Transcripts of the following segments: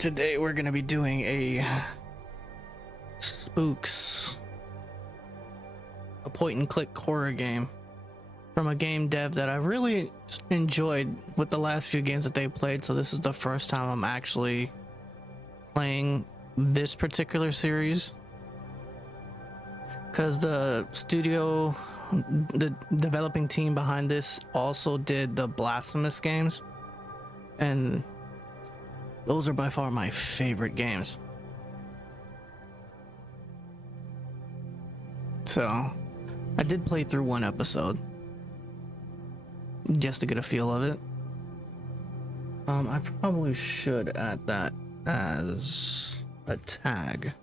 Today we're gonna be doing a Spooks, a point-and-click horror game from a game dev that I really enjoyed with the last few games that they played. So this is the first time I'm actually playing this particular series, because the studio, the developing team behind this also did the Blasphemous games, and those are by far my favorite games. So I did play through one episode just to get a feel of it. I probably should add that as a tag.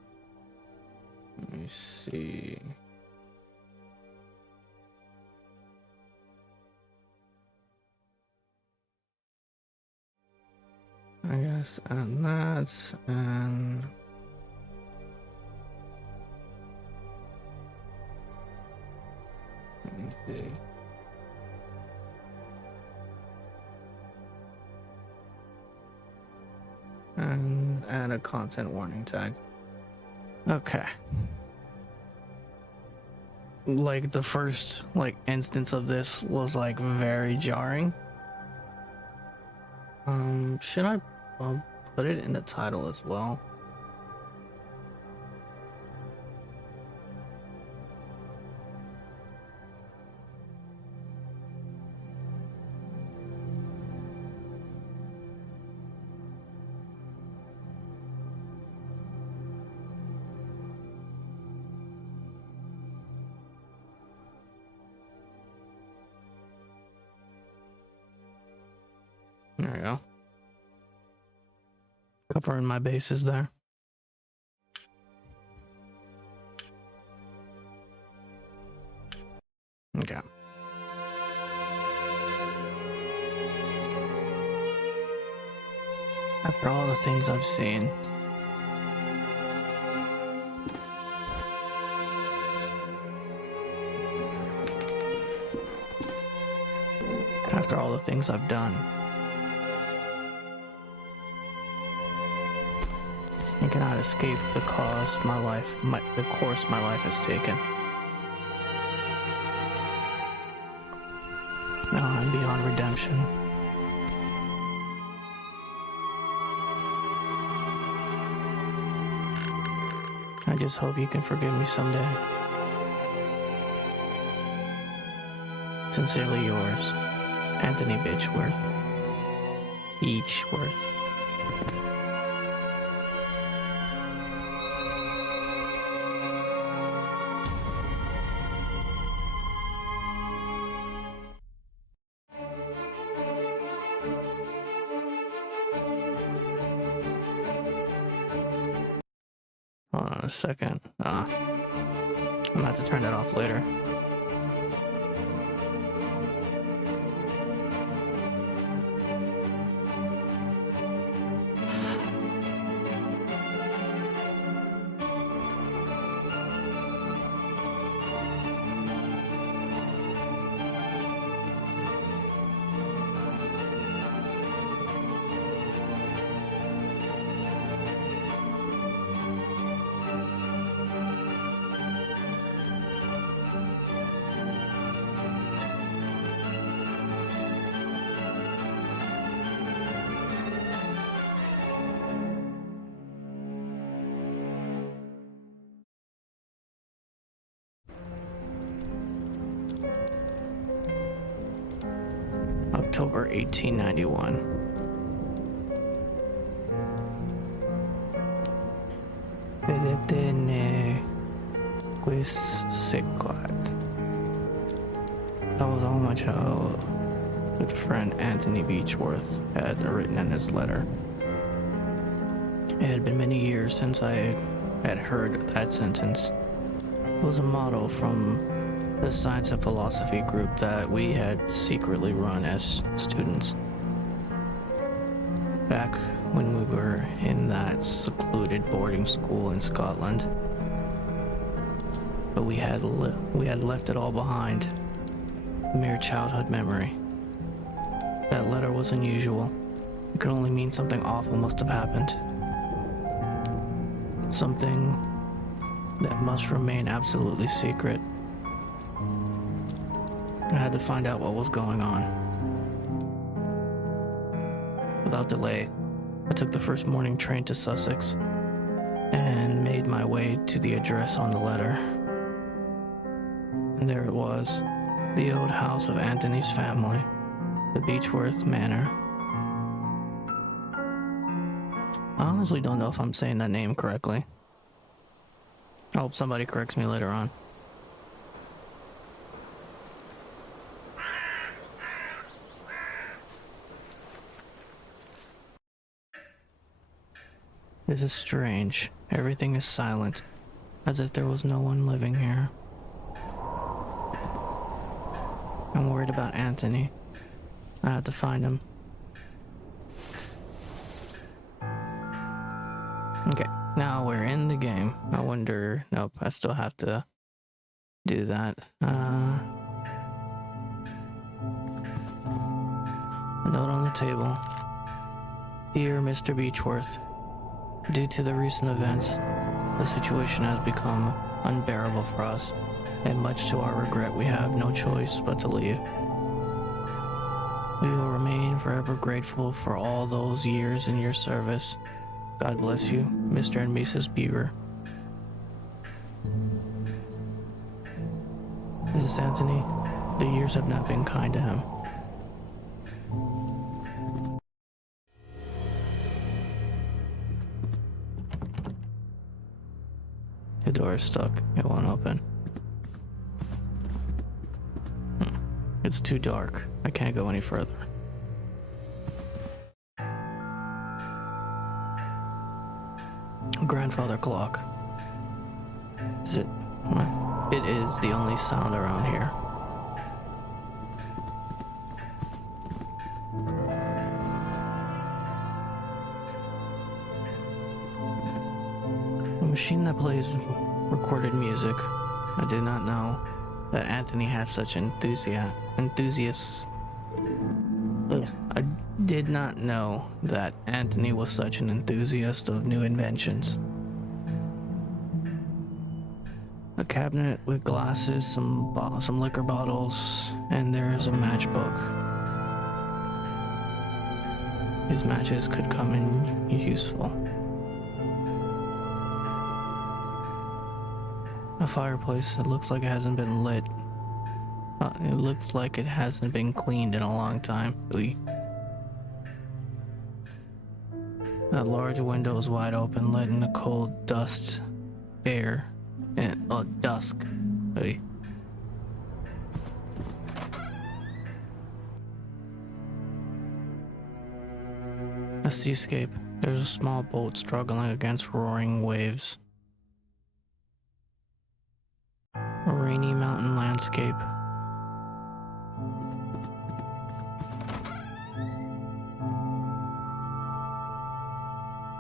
Let me see. I guess, and that, and let me see. And add a content warning tag. Okay. Like the first instance of this was very jarring. Should I put it in the title as well? There we go. Covering my bases there. Okay. After all the things I've seen, after all the things I've done, I cannot escape the course my life has taken. Now I'm beyond redemption. I just hope you can forgive me someday. Sincerely yours, Anthony Beechworth. Beechworth. Hold on a second. I'm gonna have to turn that off later. October 1891. Vedete quis sequat. That was all my childhood friend Anthony Beechworth had written in his letter. It had been many years since I had heard that sentence. It was a motto from the science and philosophy group that we had secretly run as students back when we were in that secluded boarding school in Scotland. But we had left it all behind, a mere childhood memory. That letter was unusual. It could only mean something awful must have happened. something that must remain absolutely secret. I had to find out what was going on. Without delay, I took the first morning train to Sussex and made my way to the address on the letter. And there it was, the old house of Anthony's family, the Beechworth Manor. I honestly don't know if I'm saying that name correctly. I hope somebody corrects me later on. This is strange. Everything is silent, as if there was no one living here. I'm worried about Anthony. I have to find him. Okay, now we're in the game. I wonder... Nope, I still have to do that. A note on the table. Dear Mr. Beechworth, due to the recent events, the situation has become unbearable for us, and much to our regret, we have no choice but to leave. We will remain forever grateful for all those years in your service. God bless you, Mr. and Mrs. Beaver. This is Anthony. The years have not been kind to him. The door is stuck. It won't open. It's too dark. I can't go any further. Grandfather clock. Is it? It is the only sound around here. A machine that plays recorded music. I did not know that Anthony had such enthusiasts. I did not know that Anthony was such an enthusiast of new inventions. A cabinet with glasses, some liquor bottles, and there's a matchbook. His matches could come in useful. A fireplace that looks like it hasn't been lit. It looks like it hasn't been cleaned in a long time. That large window is wide open, letting the cold dust air and dusk. A seascape. There's a small boat struggling against roaring waves. A rainy mountain landscape.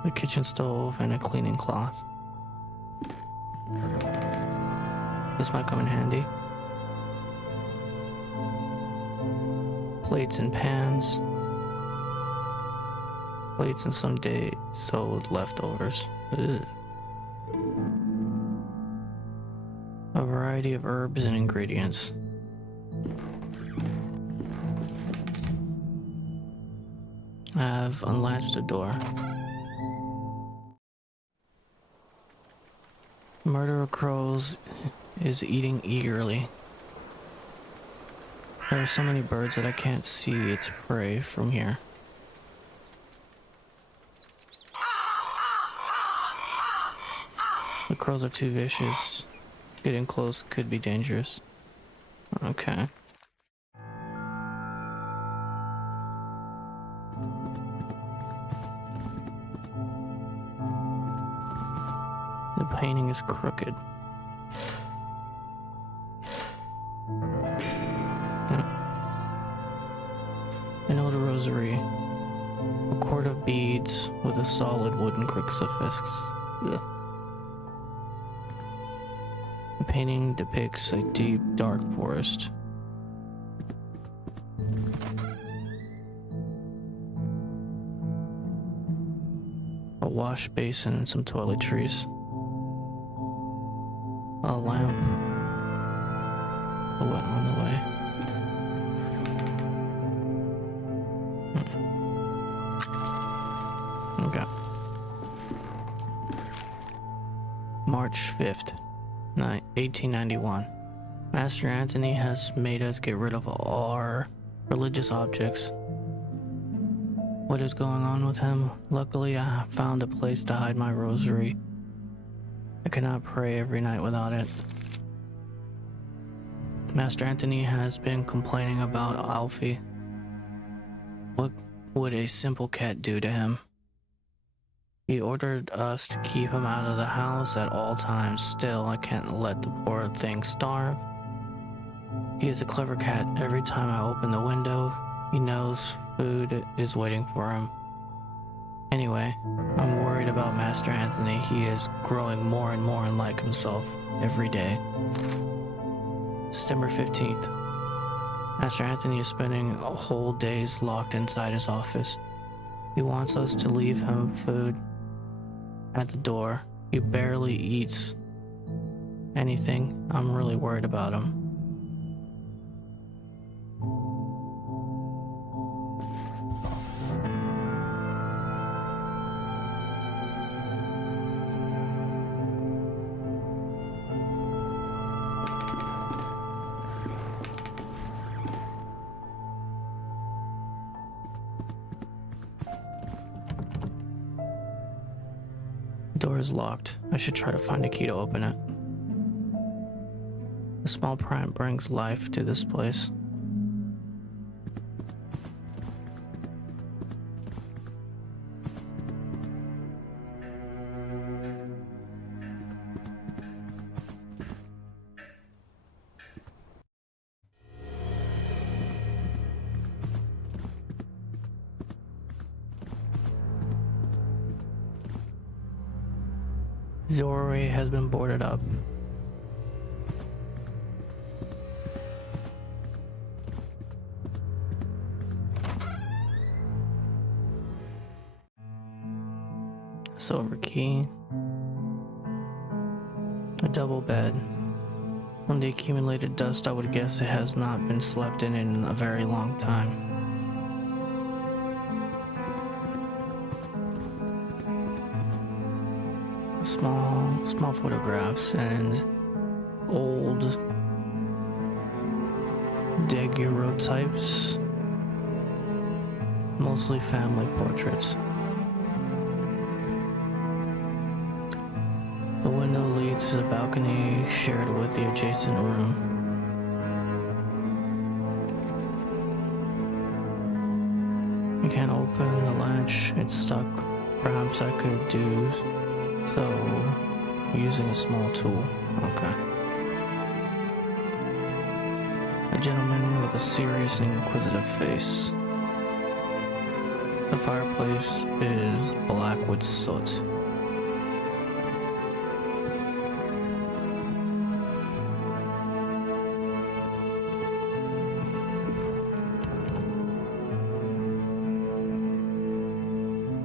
A kitchen stove and a cleaning cloth. This might come in handy. Plates and pans. Plates and some day-sold leftovers. Ugh. A variety of herbs and ingredients. I have unlatched the door. Murderer crows is eating eagerly. There are so many birds that I can't see its prey from here. The crows are too vicious. Getting close could be dangerous. Okay. The painting is crooked. An old rosary. A cord of beads with a solid wooden crucifix. Ugh. The painting depicts a deep, dark forest. A wash basin and some toiletries. a lamp on the way. Okay. March 5th, 1891. Master Anthony has made us get rid of all our religious objects. What is going on with him? Luckily, I found a place to hide my rosary. I cannot pray every night without it. Master Anthony has been complaining about Alfie. What would a simple cat do to him? He ordered us to keep him out of the house at all times. Still, I can't let the poor thing starve. He is a clever cat. Every time I open the window, he knows food is waiting for him. Anyway, I'm worried about Master Anthony. He is growing more and more unlike himself every day. December 15th. Master Anthony is spending whole days locked inside his office. He wants us to leave him food at the door. He barely eats anything. I'm really worried about him. The door is locked. I should try to find a key to open it. A small plant brings life to this place. The doorway has been boarded up. Silver key. A double bed. From the accumulated dust, I would guess it has not been slept in a very long time. Small photographs and old daguerreotypes, mostly family portraits. The window leads to the balcony shared with the adjacent room. You can't open the latch, it's stuck. Perhaps I could do so using a small tool. Okay. A gentleman with a serious and inquisitive face. The fireplace is black with soot.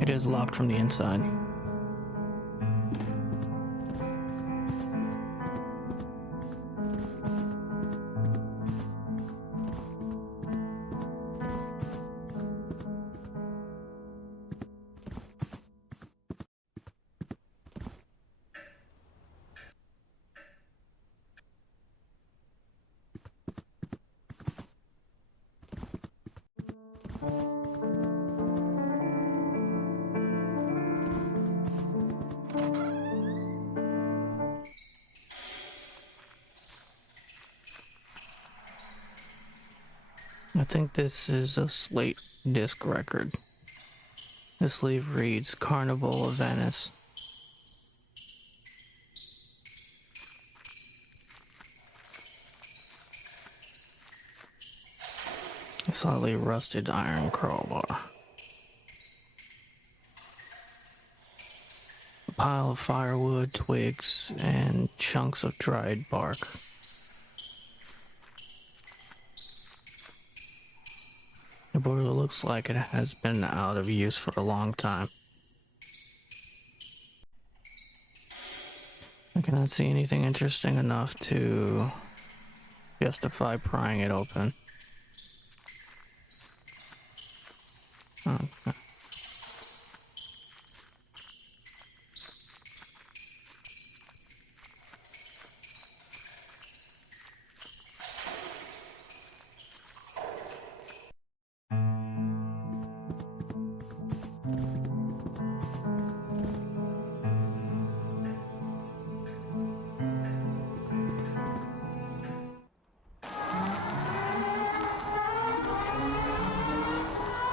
It is locked from the inside. I think this is a slate disc record. The sleeve reads Carnival of Venice. A slightly rusted iron crowbar. A pile of firewood, twigs, and chunks of dried bark. The boiler looks like it has been out of use for a long time. A I cannot see anything interesting enough to justify prying it open. Okay.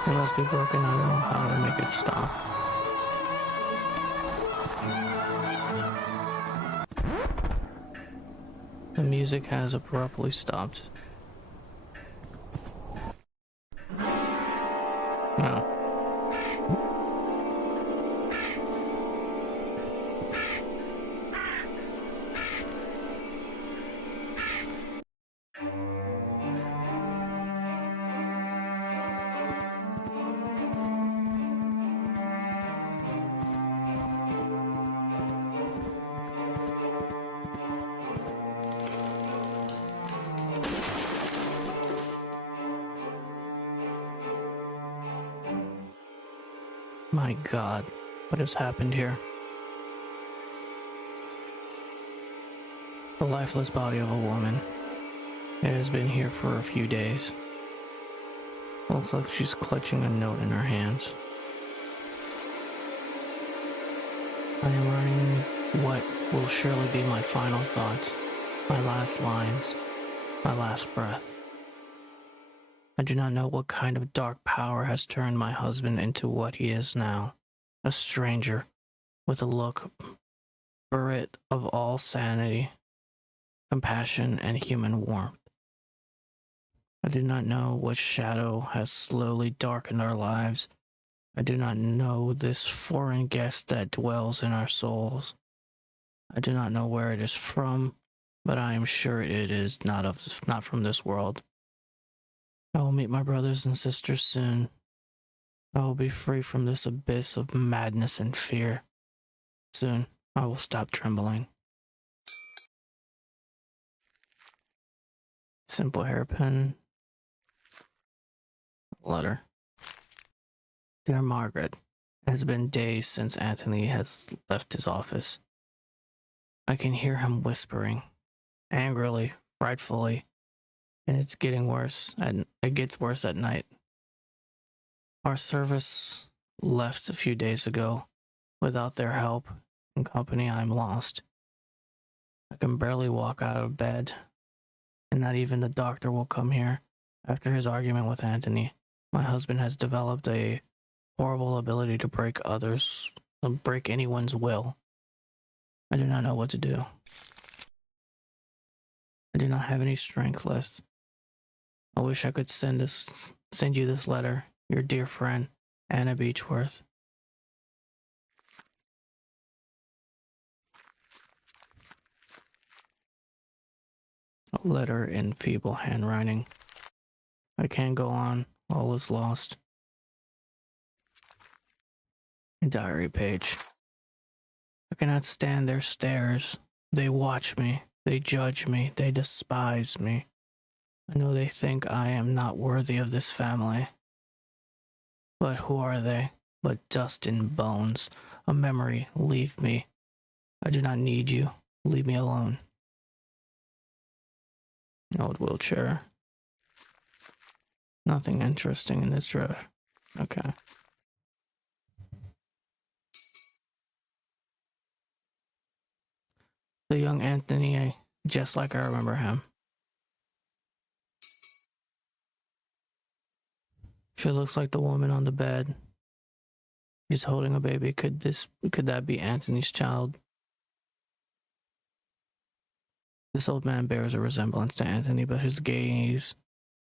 It must be broken. I don't know how to make it stop. The music has abruptly stopped. No. My God, what has happened here? The lifeless body of a woman. It has been here for a few days. Looks like she's clutching a note in her hands. I am writing what will surely be my final thoughts, my last lines, my last breath. I do not know what kind of dark power has turned my husband into what he is now, a stranger with a look bereft of all sanity, compassion, and human warmth. I do not know what shadow has slowly darkened our lives. I do not know this foreign guest that dwells in our souls. I do not know where it is from, but I am sure it is not from this world. I will meet my brothers and sisters soon. I will be free from this abyss of madness and fear. Soon, I will stop trembling. Simple hairpin. Letter. Dear Margaret, it has been days since Anthony has left his office. I can hear him whispering, angrily, frightfully, and it gets worse at night. Our service left a few days ago. Without their help and company, I'm lost. I can barely walk out of bed, and not even the doctor will come here. After his argument with Anthony, my husband has developed a horrible ability to break anyone's will. I do not know what to do. I do not have any strength left. I wish I could send you this letter, your dear friend, Anna Beechworth. A letter in feeble handwriting. I can't go on. All is lost. A diary page. I cannot stand their stares. They watch me. They judge me. They despise me. I know they think I am not worthy of this family. But who are they? But dust and bones. A memory. Leave me. I do not need you. Leave me alone. Old wheelchair. Nothing interesting in this drawer. Okay. The young Anthony, just like I remember him. She looks like the woman on the bed. She's holding a baby. Could that be Anthony's child? This old man bears a resemblance to Anthony, but his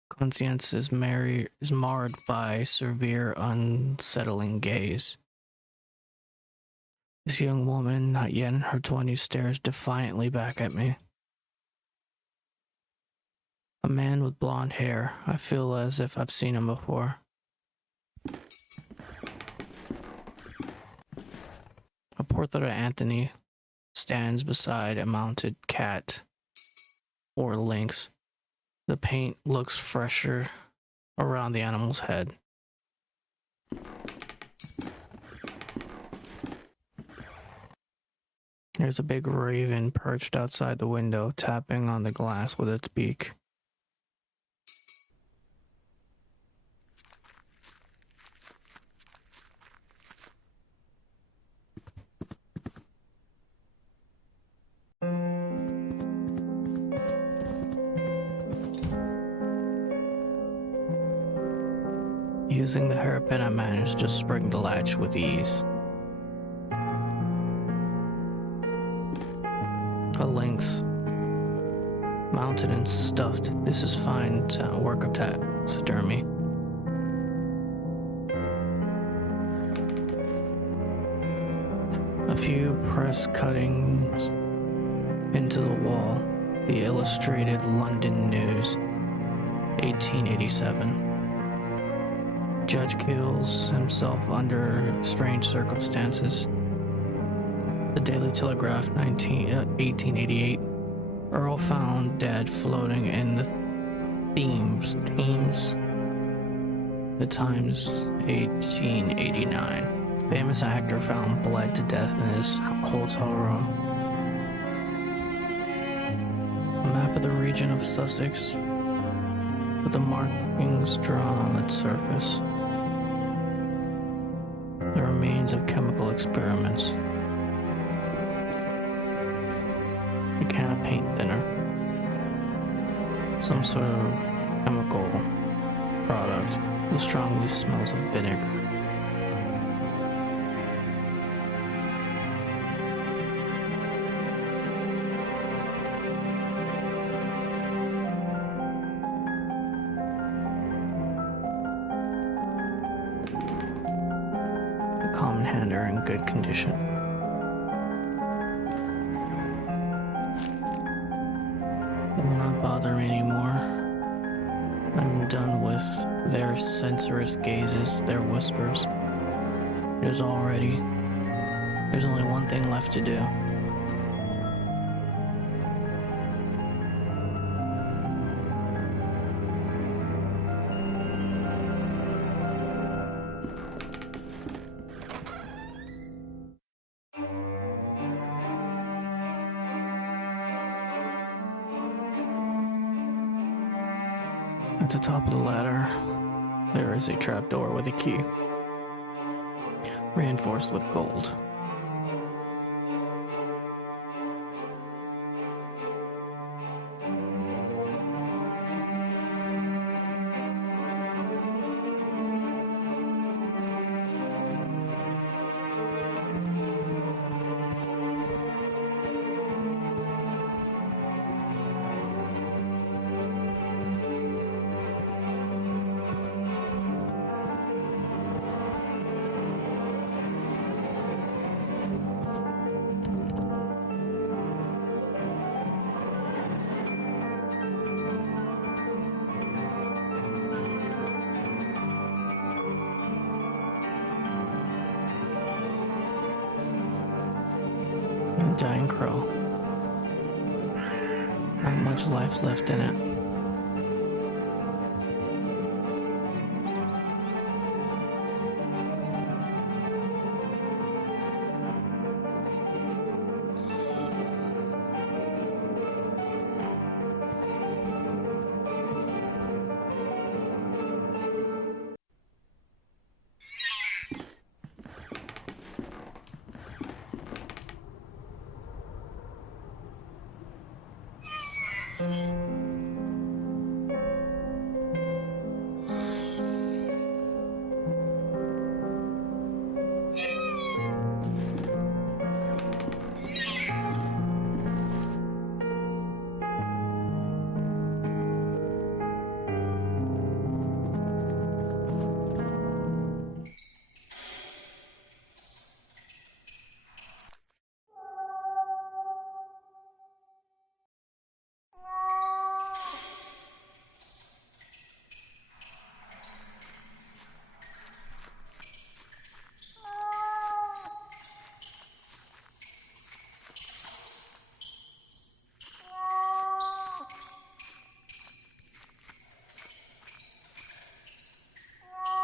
conscience is marred by severe, unsettling gaze. This young woman, not yet in her 20s, stares defiantly back at me. A man with blonde hair. I feel as if I've seen him before. A portrait of Anthony stands beside a mounted cat or lynx. The paint looks fresher around the animal's head. There's a big raven perched outside the window, tapping on the glass with its beak. Using the hairpin, I managed to spring the latch with ease. A lynx, mounted and stuffed. This is fine work of taxidermy. A few press cuttings into the wall. The Illustrated London News, 1887. Judge kills himself under strange circumstances. The Daily Telegraph, 1888. Earl found dead floating in the Thames. The Times, 1889. Famous actor found bled to death in his hotel room. A map of the region of Sussex with the markings drawn on its surface. The remains of chemical experiments. A can of paint thinner. Some sort of chemical product that strongly smells of vinegar. The common hand are in good condition. They will not bother me anymore. I'm done with their censorious gazes, their whispers. It is all ready. There's only one thing left to do. At the top of the ladder, there is a trapdoor with a key, reinforced with gold. A dying crow. Not much life left in it.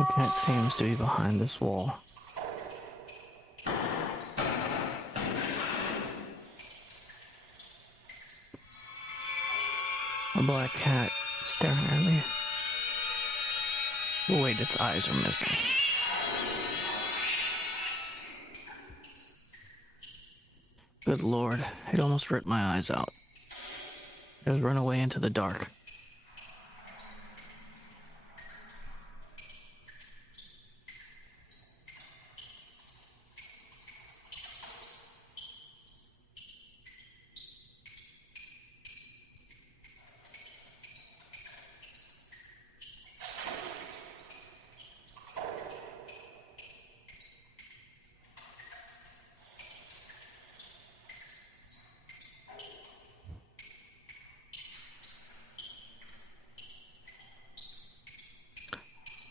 The cat seems to be behind this wall. A black cat staring at me. But wait, its eyes are missing. Good lord, it almost ripped my eyes out. It has run away into the dark.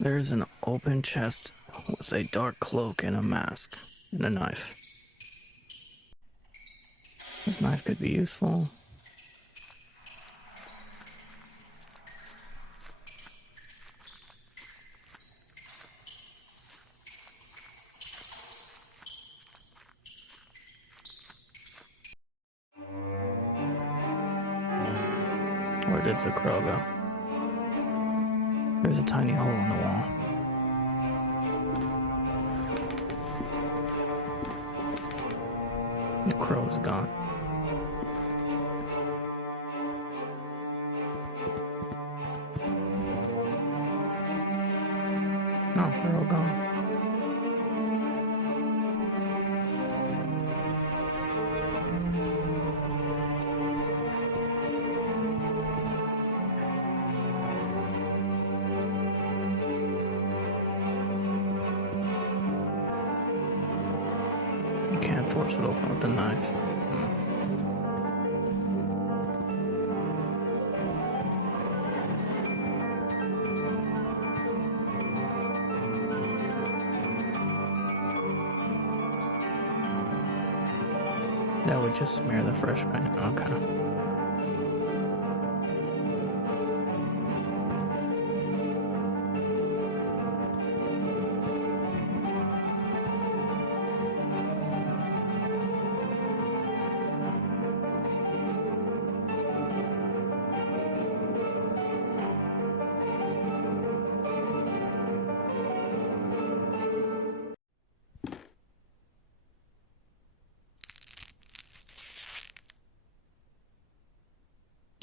There is an open chest with a dark cloak and a mask and a knife. This knife could be useful. Where did the crow go? There's a tiny hole in the wall. The crow is gone. No, they're all gone. You can't force it open with the knife. That would just smear the fresh paint. Okay.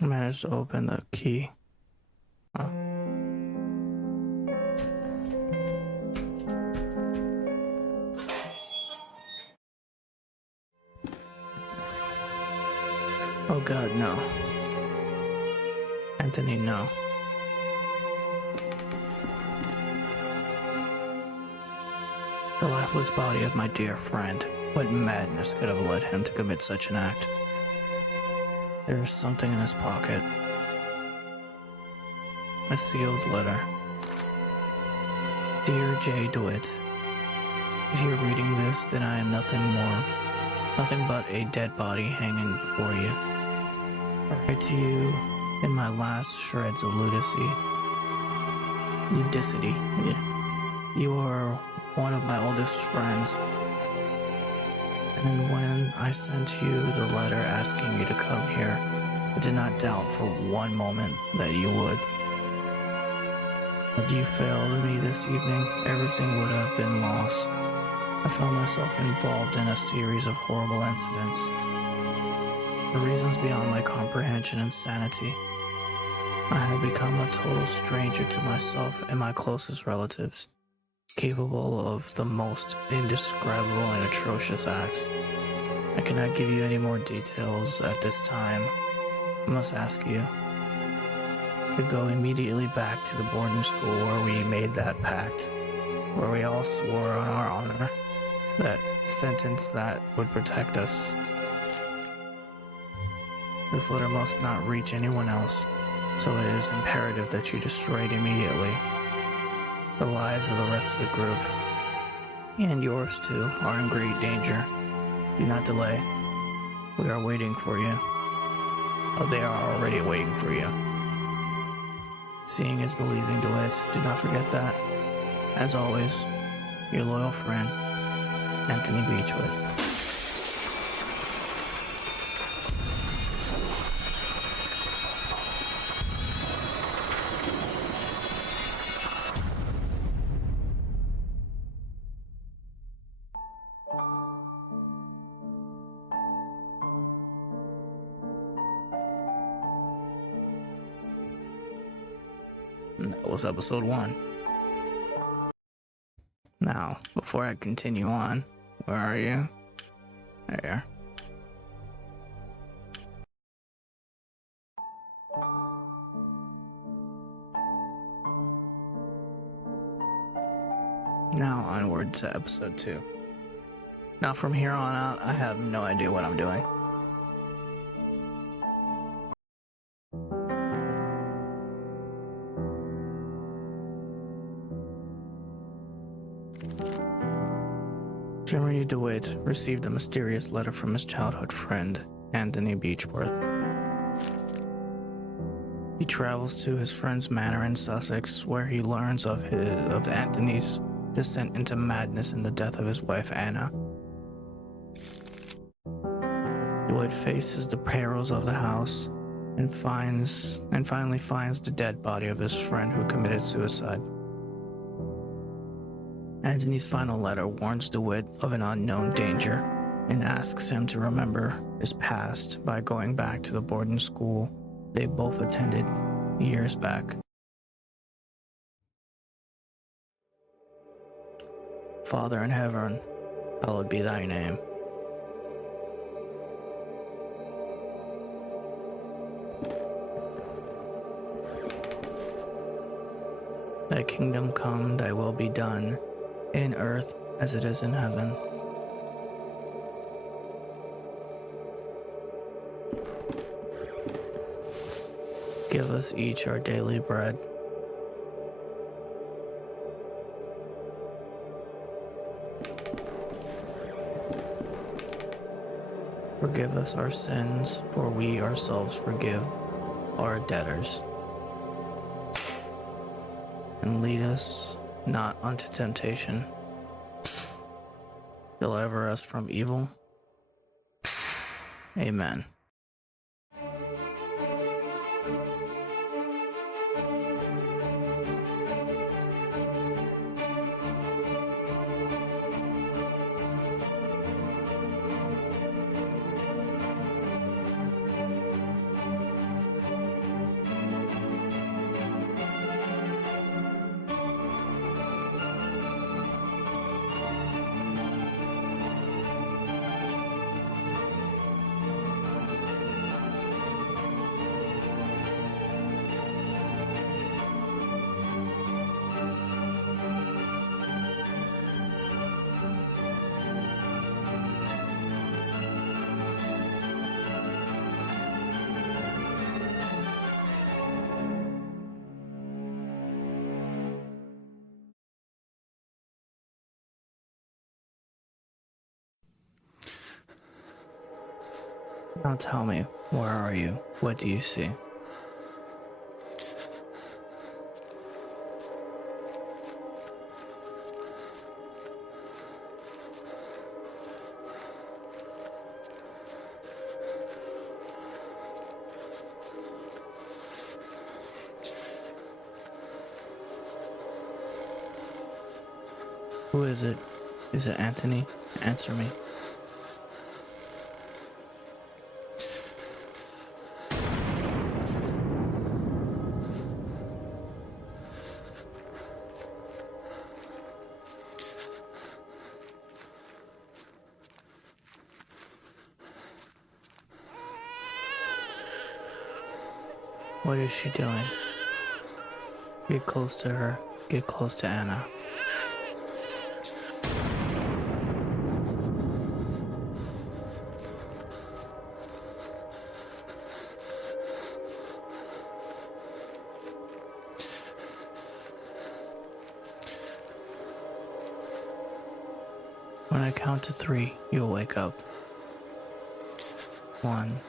I managed to open the key. Oh. Oh God, no. Anthony, no. The lifeless body of my dear friend. What madness could have led him to commit such an act? There is something in his pocket. A sealed letter. Dear J. DeWitt, if you're reading this, then I am nothing but a dead body hanging before you. I write to you in my last shreds of ludicity. You are one of my oldest friends. And when I sent you the letter asking you to come here, I did not doubt for one moment that you would. Had you failed me this evening, everything would have been lost. I found myself involved in a series of horrible incidents. For reasons beyond my comprehension and sanity, I had become a total stranger to myself and my closest relatives, capable of the most indescribable and atrocious acts. I cannot give you any more details at this time. I must ask you to go immediately back to the boarding school where we made that pact, where we all swore on our honor that sentence that would protect us. This letter must not reach anyone else, so it is imperative that you destroy it immediately. The lives of the rest of the group, and yours too, are in great danger. Do not delay. We are waiting for you. Oh, they are already waiting for you. Seeing is believing, DeWitt. Do not forget that. As always, your loyal friend, Anthony Beechworth. And that was episode 1. Now, before I continue on, where are you? There. Now onward to episode 2. Now from here on out, I have no idea what I'm doing. Jimmy DeWitt received a mysterious letter from his childhood friend, Anthony Beechworth. He travels to his friend's manor in Sussex, where he learns of Anthony's descent into madness and the death of his wife, Anna. DeWitt faces the perils of the house and finally finds the dead body of his friend who committed suicide. Anthony's final letter warns DeWitt of an unknown danger and asks him to remember his past by going back to the boarding school they both attended years back. Father in heaven, hallowed be thy name. Thy kingdom come, thy will be done, in earth as it is in heaven. Give us each our daily bread. Forgive us our sins, for we ourselves forgive our debtors. And lead us not unto temptation. Deliver us from evil. Amen. Now tell me, where are you? What do you see? Who is it? Is it Anthony? Answer me. What is she doing? Get close to her. Get close to Anna. When I count to 3, you'll wake up. 1,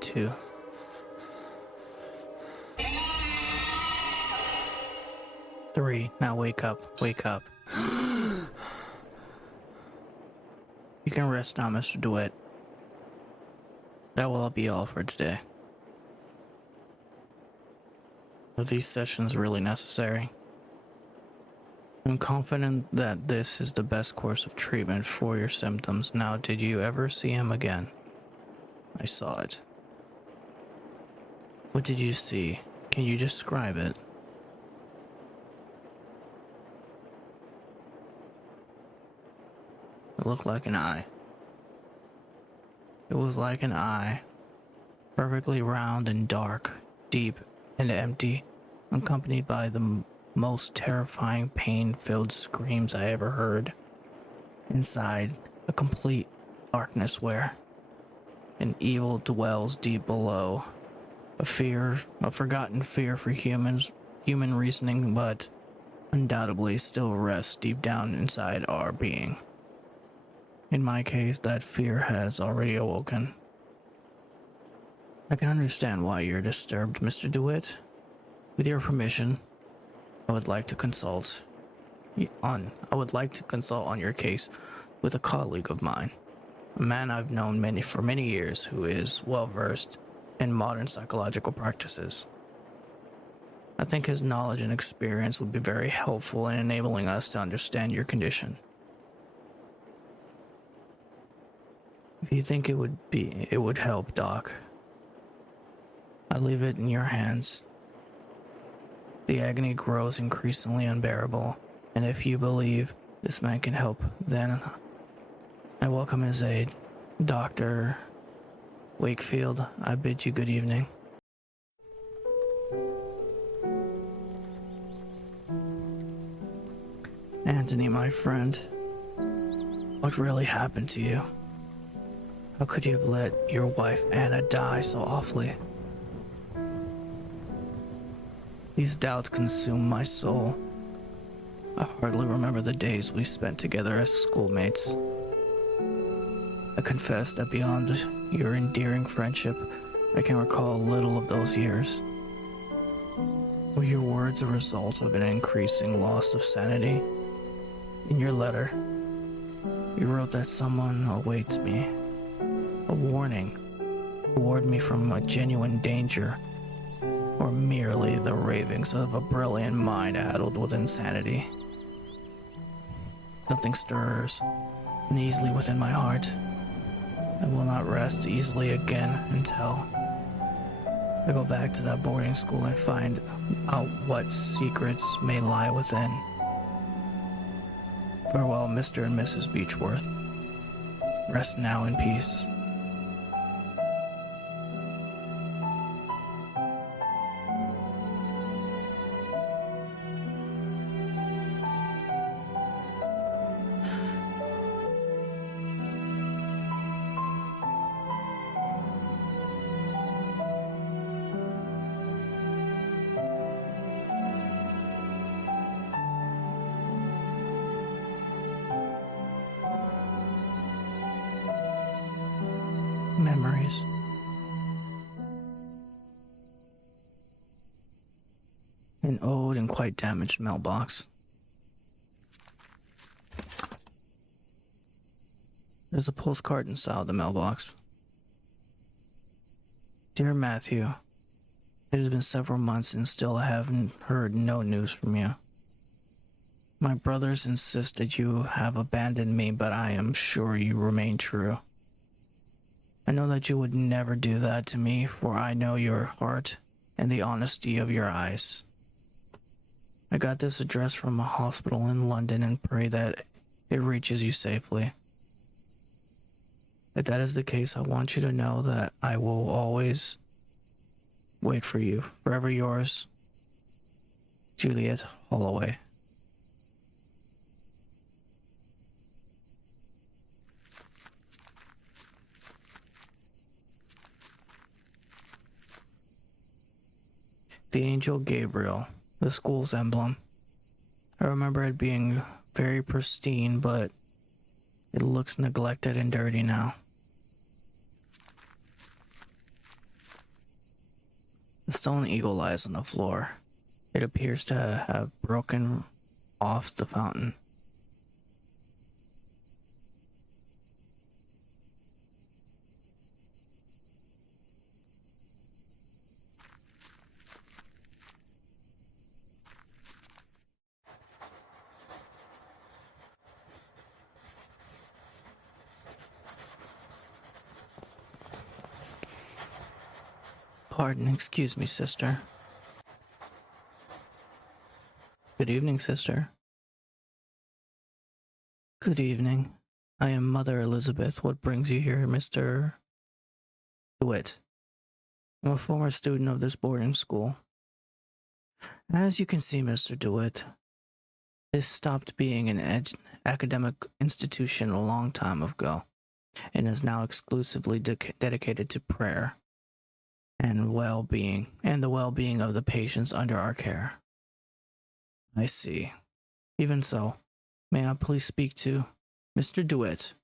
2. 3. Now wake up. Wake up. You can rest now, Mr. DeWitt. That will be all for today. Are these sessions really necessary? I'm confident that this is the best course of treatment for your symptoms. Now, did you ever see him again? I saw it. What did you see? Can you describe it? It looked like an eye. It was like an eye, perfectly round and dark, deep and empty, accompanied by the most terrifying pain-filled screams I ever heard. Inside, a complete darkness where an evil dwells deep below. A forgotten fear for human reasoning, but undoubtedly still rests deep down inside our being. In my case, that fear has already awoken. I can understand why you're disturbed, Mr. DeWitt. With your permission, I would like to consult on your case with a colleague of mine, a man I've known for many years who is well versed in modern psychological practices. I think his knowledge and experience would be very helpful in enabling us to understand your condition. If you think it would help, Doc, I leave it in your hands. The agony grows increasingly unbearable, and if you believe this man can help, then I welcome his aid. Dr. Wakefield, I bid you good evening. Anthony, my friend, what really happened to you? How could you have let your wife Anna die so awfully? These doubts consume my soul. I hardly remember the days we spent together as schoolmates. I confess that beyond your endearing friendship, I can recall little of those years. Were your words a result of an increasing loss of sanity? In your letter, you wrote that someone awaits me. A warning to ward me from a genuine danger, or merely the ravings of a brilliant mind addled with insanity. Something stirs uneasily within my heart. I will not rest easily again until I go back to that boarding school and find out what secrets may lie within. Farewell, Mr. and Mrs. Beechworth. Rest now in peace. Memories. An old and quite damaged mailbox. There's a postcard inside the mailbox. Dear Matthew, it has been several months and still I haven't heard no news from you. My brothers insist that you have abandoned me, but I am sure you remain true. I know that you would never do that to me, for I know your heart and the honesty of your eyes. I got this address from a hospital in London and pray that it reaches you safely. If that is the case, I want you to know that I will always wait for you. Forever yours, Juliet Holloway. The angel Gabriel, the school's emblem. I remember it being very pristine, but it looks neglected and dirty now. The stone eagle lies on the floor. It appears to have broken off the fountain. Pardon, excuse me, sister. Good evening, sister. Good evening. I am Mother Elizabeth. What brings you here, Mr. DeWitt? I'm a former student of this boarding school. As you can see, Mr. DeWitt, this stopped being an academic institution a long time ago, and is now exclusively dedicated to prayer and well-being, and the well-being of the patients under our care. I see. Even so, may I please speak to Mr. DeWitt?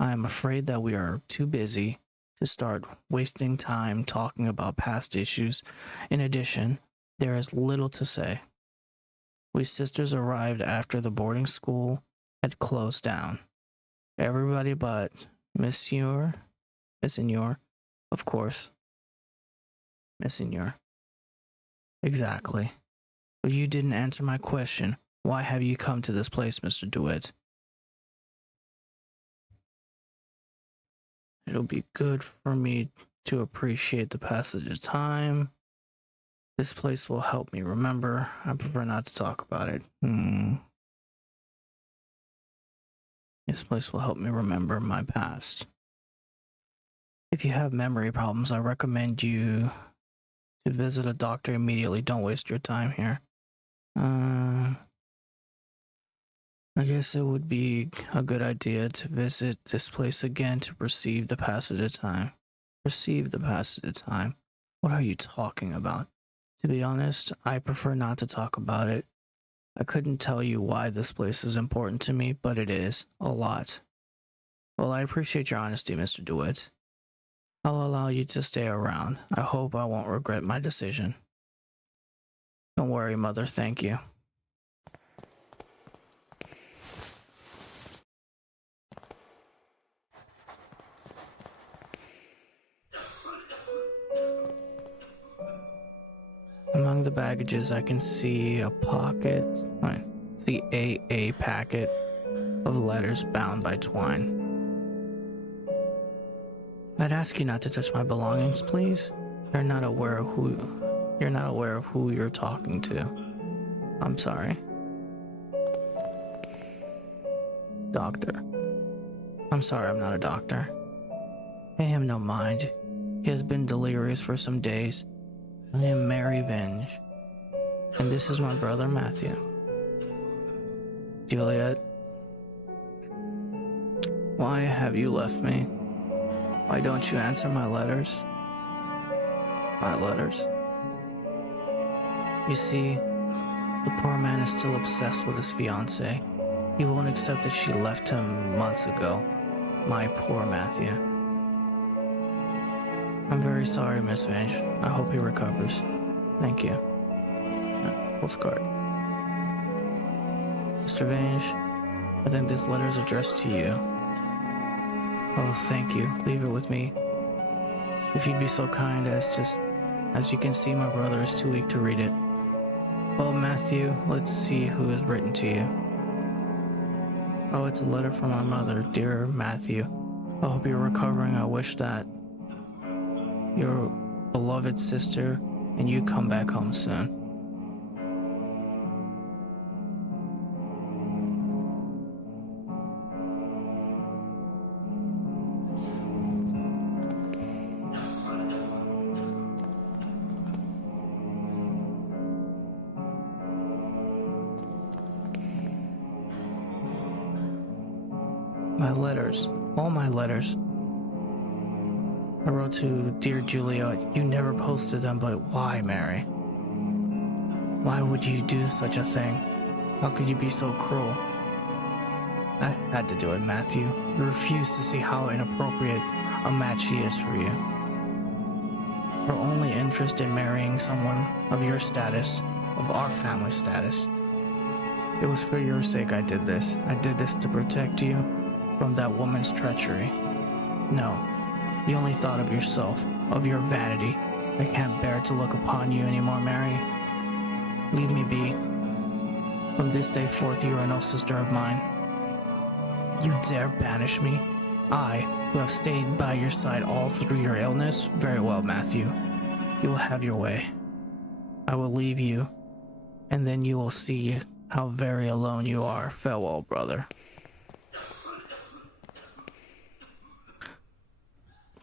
I am afraid that we are too busy to start wasting time talking about past issues. In addition, there is little to say. We sisters arrived after the boarding school had closed down. Everybody but Monsieur, of course. Monsieur. Exactly. But you didn't answer my question. Why have you come to this place, Mr. DeWitt? It'll be good for me to appreciate the passage of time. This place will help me remember. I prefer not to talk about it. This place will help me remember my past. If you have memory problems, I recommend you to visit a doctor immediately. Don't waste your time here. I guess it would be a good idea to visit this place again to perceive the passage of time. Perceive the passage of time? What are you talking about? To be honest, I prefer not to talk about it. I couldn't tell you why this place is important to me, but it is. A lot. Well, I appreciate your honesty, Mr. DeWitt. I'll allow you to stay around. I hope I won't regret my decision. Don't worry, Mother. Thank you. Among the baggages, I can see a packet of letters bound by twine. I'd ask you not to touch my belongings, please. You're not aware of who you're talking to. I'm sorry. Doctor. I'm sorry, I'm not a doctor. Pay him no mind. He has been delirious for some days. I am Mary Venge, and this is my brother Matthew. Juliet, why have you left me? Why don't you answer my letters? My letters. You see, the poor man is still obsessed with his fiancée. He won't accept that she left him months ago. My poor Matthew. I'm very sorry, Miss Venge. I hope he recovers. Thank you. Postcard. Mr. Venge, I think this letter is addressed to you. Oh, thank you. Leave it with me. If you'd be so kind as you can see, my brother is too weak to read it. Well, Matthew, let's see who has written to you. Oh, it's a letter from my mother. Dear Matthew, I hope you're recovering. I wish that your beloved sister and you come back home soon. My letters, all my letters. I wrote to Dear Julia, you never posted them, but why, Mary? Why would you do such a thing? How could you be so cruel? I had to do it, Matthew. You refused to see how inappropriate a match she is for you. Her only interest in marrying someone of your status of our family status. It was for your sake I did this. I did this to protect you from that woman's treachery. No, you only thought of yourself, of your vanity. I can't bear to look upon you anymore, Mary. Leave me be. From this day forth, you are no sister of mine. You dare banish me? I, who have stayed by your side all through your illness? Very well, Matthew. You will have your way. I will leave you, and then you will see how very alone you are. Farewell, brother.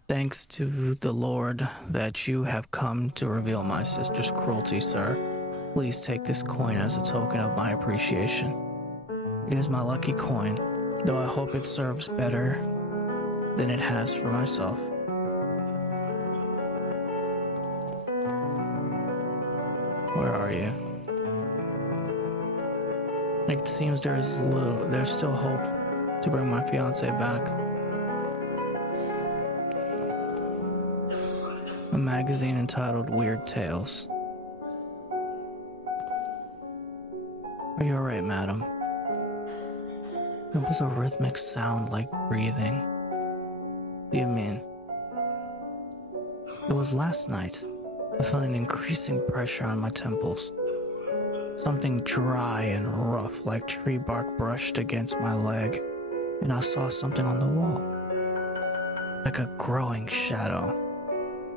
Thanks to the Lord that you have come to reveal my sister's cruelty, sir. Please take this coin as a token of my appreciation. It is my lucky coin, though I hope it serves better than it has for myself. Where are you? It seems there's still hope to bring my fiancé back. A magazine entitled Weird Tales. Are you alright, madam? There was a rhythmic sound like breathing. What do you mean? It was last night. I felt an increasing pressure on my temples. Something dry and rough like tree bark brushed against my leg, and I saw something on the wall. Like a growing shadow.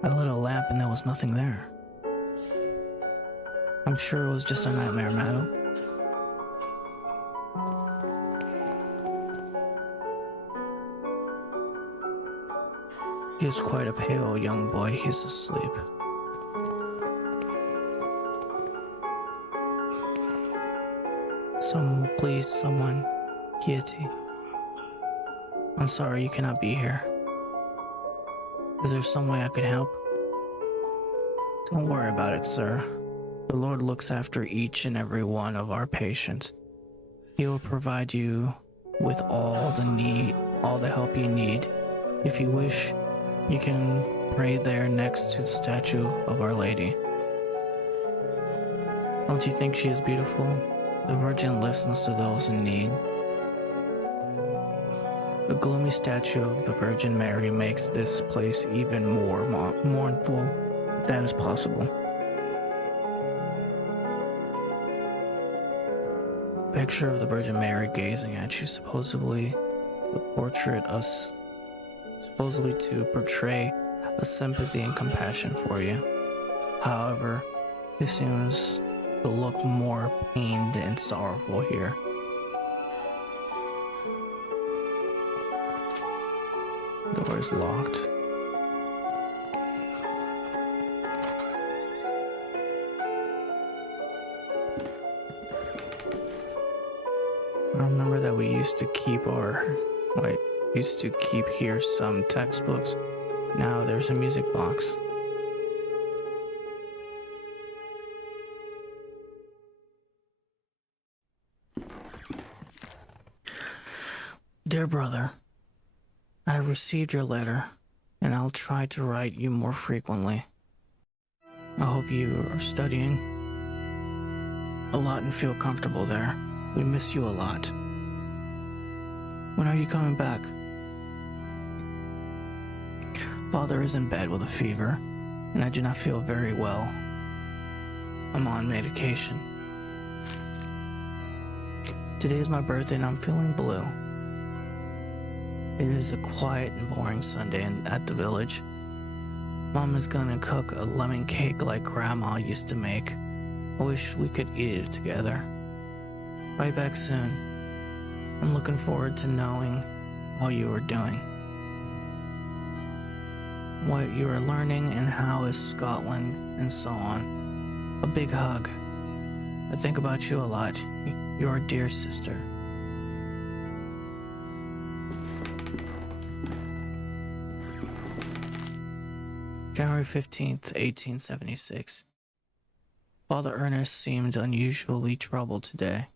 I lit a lamp and there was nothing there. I'm sure it was just a nightmare, madam. He is quite a pale young boy. He's asleep. Please, someone. Kitty. I'm sorry you cannot be here. Is there some way I could help? Don't worry about it, sir. The Lord looks after each and every one of our patients. He will provide you with all the help you need. If you wish, you can pray there next to the statue of Our Lady. Don't you think she is beautiful? The Virgin listens to those in need. The gloomy statue of the Virgin Mary makes this place even more mournful, if that is possible. Picture of the Virgin Mary gazing at you, supposedly to portray a sympathy and compassion for you. However, it seems to look more pained and sorrowful here. The door is locked. I remember that we used to keep here some textbooks. Now there's a music box. Dear brother, I have received your letter, and I'll try to write you more frequently. I hope you are studying a lot and feel comfortable there. We miss you a lot. When are you coming back? Father is in bed with a fever, and I do not feel very well. I'm on medication. Today is my birthday and I'm feeling blue. It is a quiet and boring Sunday at the village. Mom is gonna cook a lemon cake like Grandma used to make. I wish we could eat it together. Right back soon. I'm looking forward to knowing all you are doing, what you are learning, and how is Scotland, and so on. A big hug. I think about you a lot. Your dear sister. January 15th, 1876. Father Ernest seemed unusually troubled today.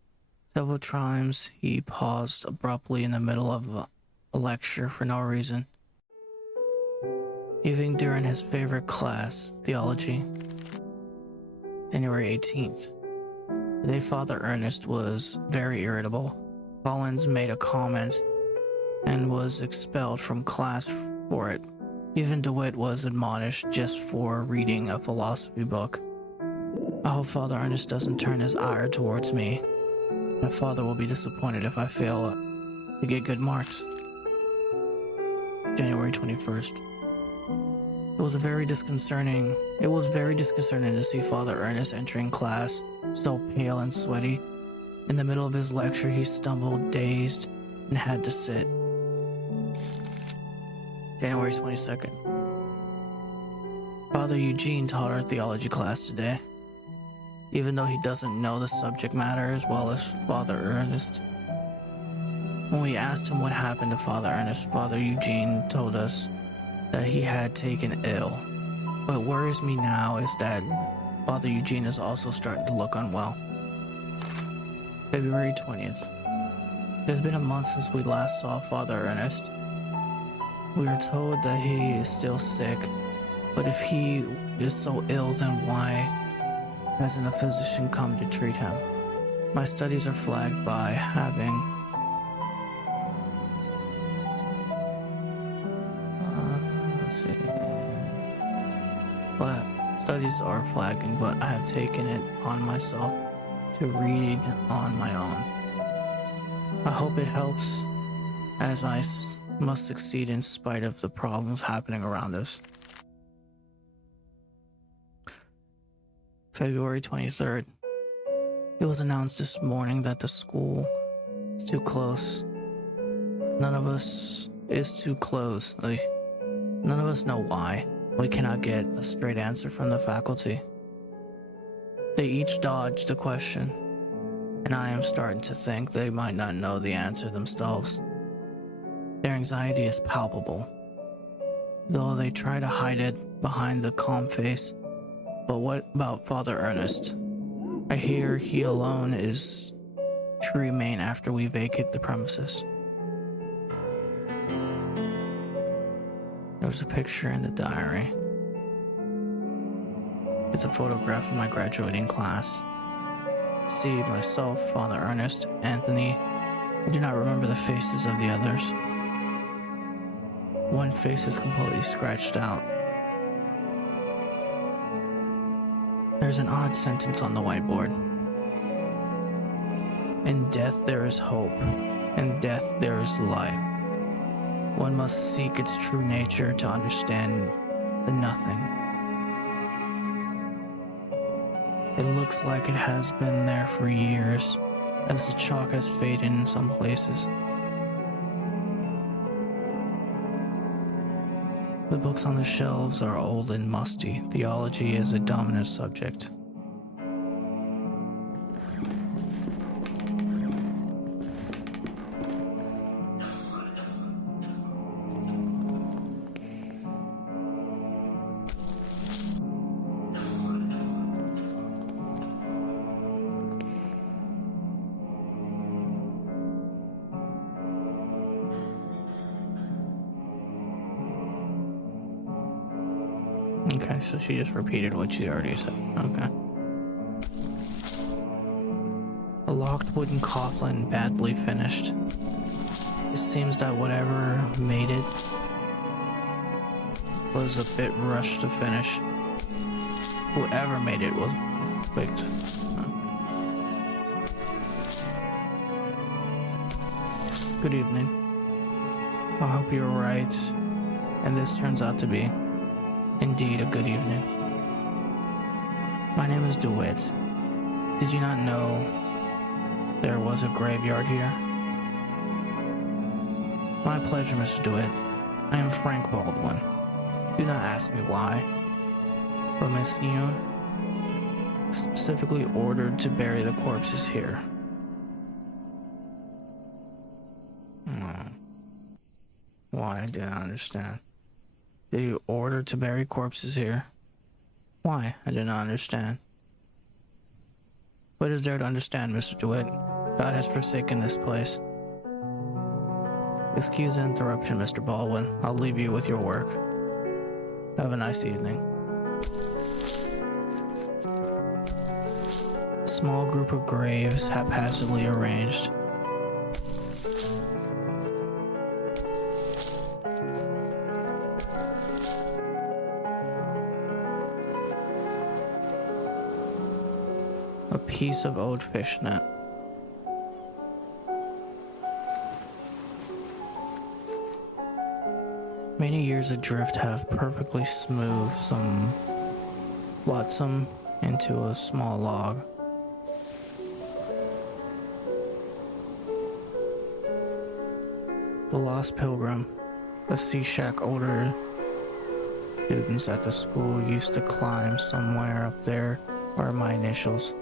Several times he paused abruptly in the middle of a lecture for no reason. Even during his favorite class, theology. January 18th. Today, Father Ernest was very irritable. Collins made a comment and was expelled from class for it. Even DeWitt was admonished just for reading a philosophy book. I hope Father Ernest doesn't turn his ire towards me. My father will be disappointed if I fail to get good marks. January 21st. It was very disconcerting to see Father Ernest entering class, so pale and sweaty. In the middle of his lecture, he stumbled, dazed, and had to sit. January 22nd. Father Eugene taught our theology class today, even though he doesn't know the subject matter as well as Father Ernest. When we asked him what happened to Father Ernest, Father Eugene told us that he had taken ill. What worries me now is that Father Eugene is also starting to look unwell. February 20th. It has been a month since we last saw Father Ernest. We are told that he is still sick, but if he is so ill, then why hasn't a physician come to treat him? My studies are flagged by having studies are flagging, but I have taken it on myself to read on my own. I hope it helps, as I must succeed in spite of the problems happening around us. February 23rd. It was announced this morning that the school is too close. None of us is too close. None of us know why. We cannot get a straight answer from the faculty. They each dodged the question, and I am starting to think they might not know the answer themselves. Their anxiety is palpable, though they try to hide it behind the calm face. But what about Father Ernest? I hear he alone is to remain after we vacate the premises. There was a picture in the diary. It's a photograph of my graduating class. I see myself, Father Ernest, Anthony. I do not remember the faces of the others. One face is completely scratched out. There's an odd sentence on the whiteboard. In death there is hope. In death there is life. One must seek its true nature to understand the nothing. It looks like it has been there for years, as the chalk has faded in some places. The books on the shelves are old and musty. Theology is a dominant subject. Okay, so she just repeated what she already said. Okay. A locked wooden coffin, badly finished. It seems that whatever made it was a bit rushed to finish. Whoever made it was picked. Good evening. I hope you're right, and this turns out to be indeed a good evening. My name is DeWitt. Did you not know there was a graveyard here? My pleasure, Mr. DeWitt. I am Frank Baldwin. Do not ask me why, but Miss New specifically ordered to bury the corpses here. Why? I didn't understand. Did you order to bury corpses here? Why? I did not understand. What is there to understand, Mr. DeWitt? God has forsaken this place. Excuse the interruption, Mr. Baldwin. I'll leave you with your work. Have a nice evening. small group of graves haphazardly arranged. A piece of old fishnet. Many years adrift have perfectly smoothed some flotsam into a small log. The Lost Pilgrim, a sea shack older students at the school used to climb. Somewhere up there are my initials.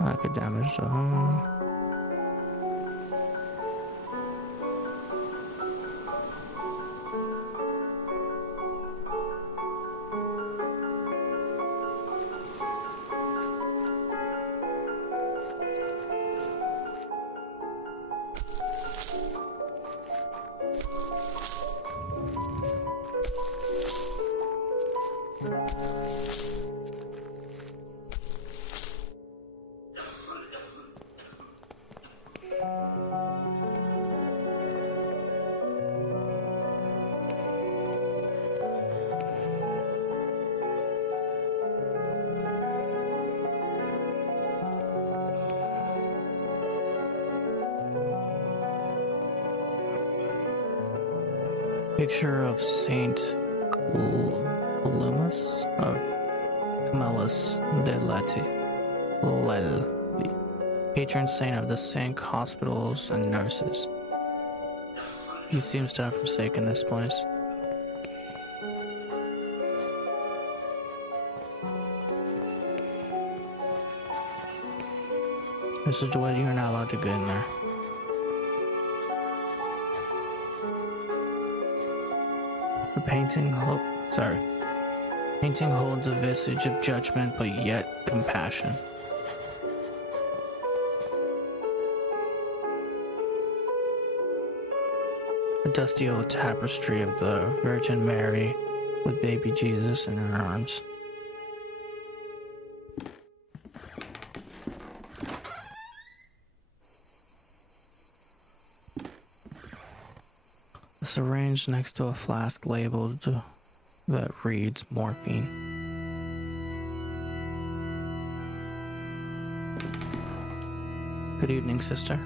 I could damage the home. Picture of Saint Calumas of Camellus de Leti, patron saint of the Saint hospitals and nurses. He seems to have forsaken this place. Mr. Dwight, you're not allowed to get in there. The painting holds a visage of judgment, but yet compassion. A dusty old tapestry of the Virgin Mary with baby Jesus in her arms. A syringe next to a flask labeled that reads morphine. Good evening, sister.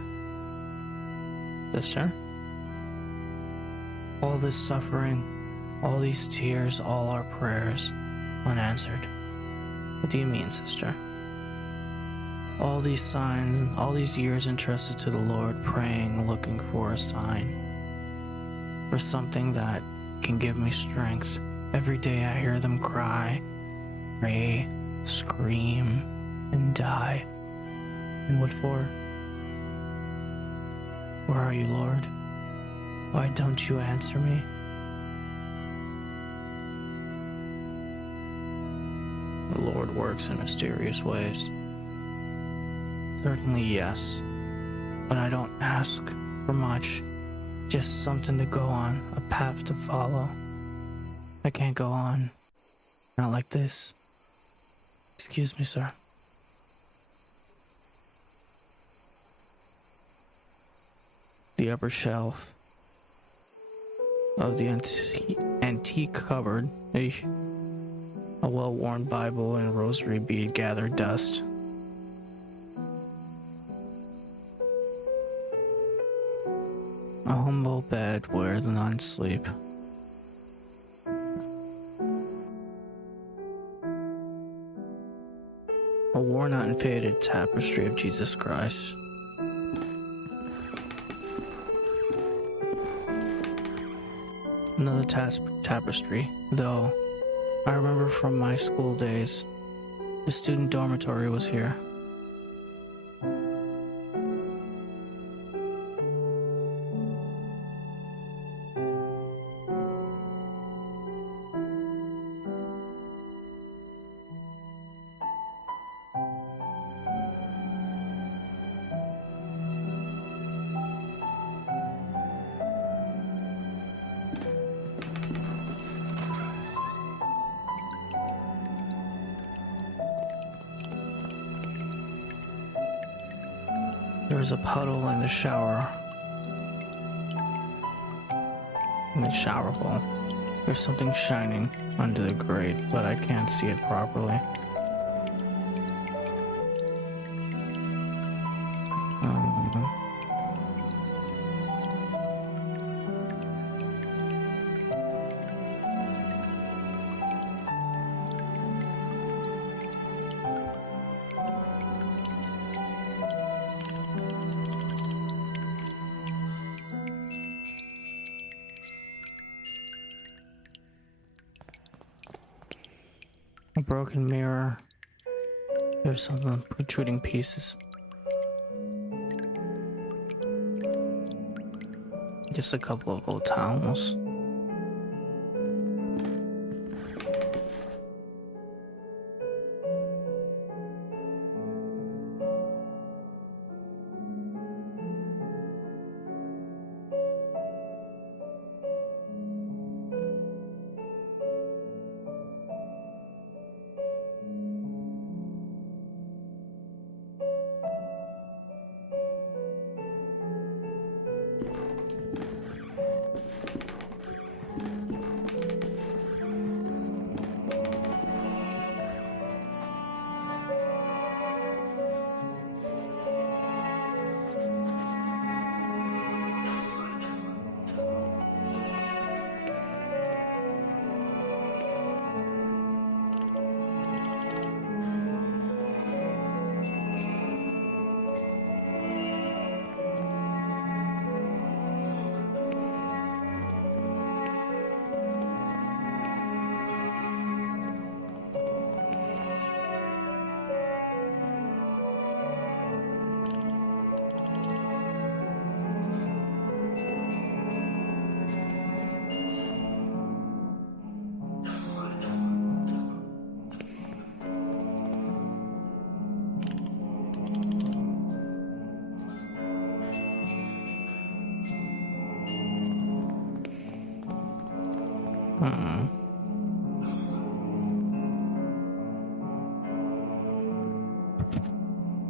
Sister? All this suffering, all these tears, all our prayers, unanswered. What do you mean, sister? All these signs, all these years entrusted to the Lord, praying, looking for a sign, for something that can give me strength. Every day I hear them cry, pray, scream, and die. And what for? Where are you, Lord? Why don't you answer me? The Lord works in mysterious ways. Certainly, yes. But I don't ask for much. Just something to go on, a path to follow. I can't go on. Not like this. Excuse me, sir. The upper shelf of the antique cupboard, a well-worn Bible and rosary bead gathered dust. A humble bed where the nuns sleep. A worn-out and faded tapestry of Jesus Christ. Another tapestry, though I remember from my school days, the student dormitory was here. There was a puddle in the shower. In the shower bowl. There's something shining under the grate, but I can't see it properly. A broken mirror. There's some protruding pieces. Just a couple of old towels.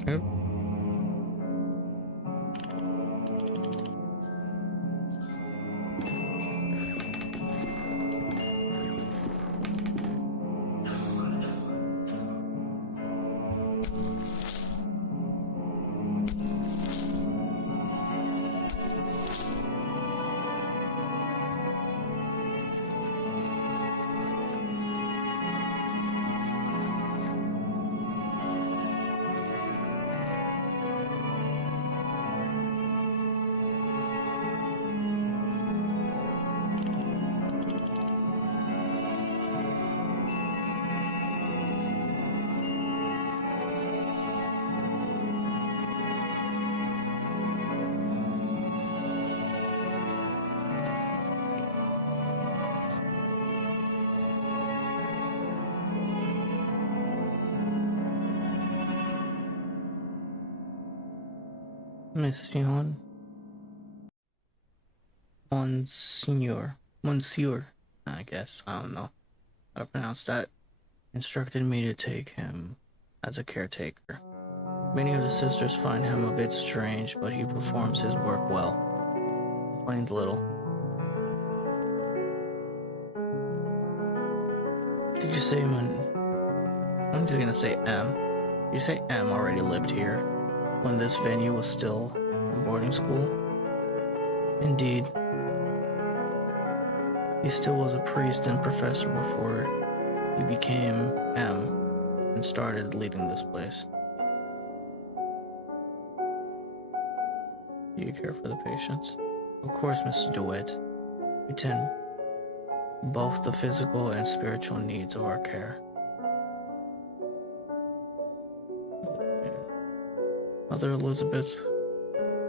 Yep. Mission Monsieur, I guess, I don't know how to pronounce that, instructed me to take him as a caretaker. Many of the sisters find him a bit strange, but he performs his work well. Complains little. Did you say I'm just gonna say M. You say M already lived here when this venue was still a boarding school? Indeed. He still was a priest and professor before he became M and started leading this place. Do you care for the patients? Of course, Mr. DeWitt. We tend both the physical and spiritual needs of our care. Mother Elizabeth,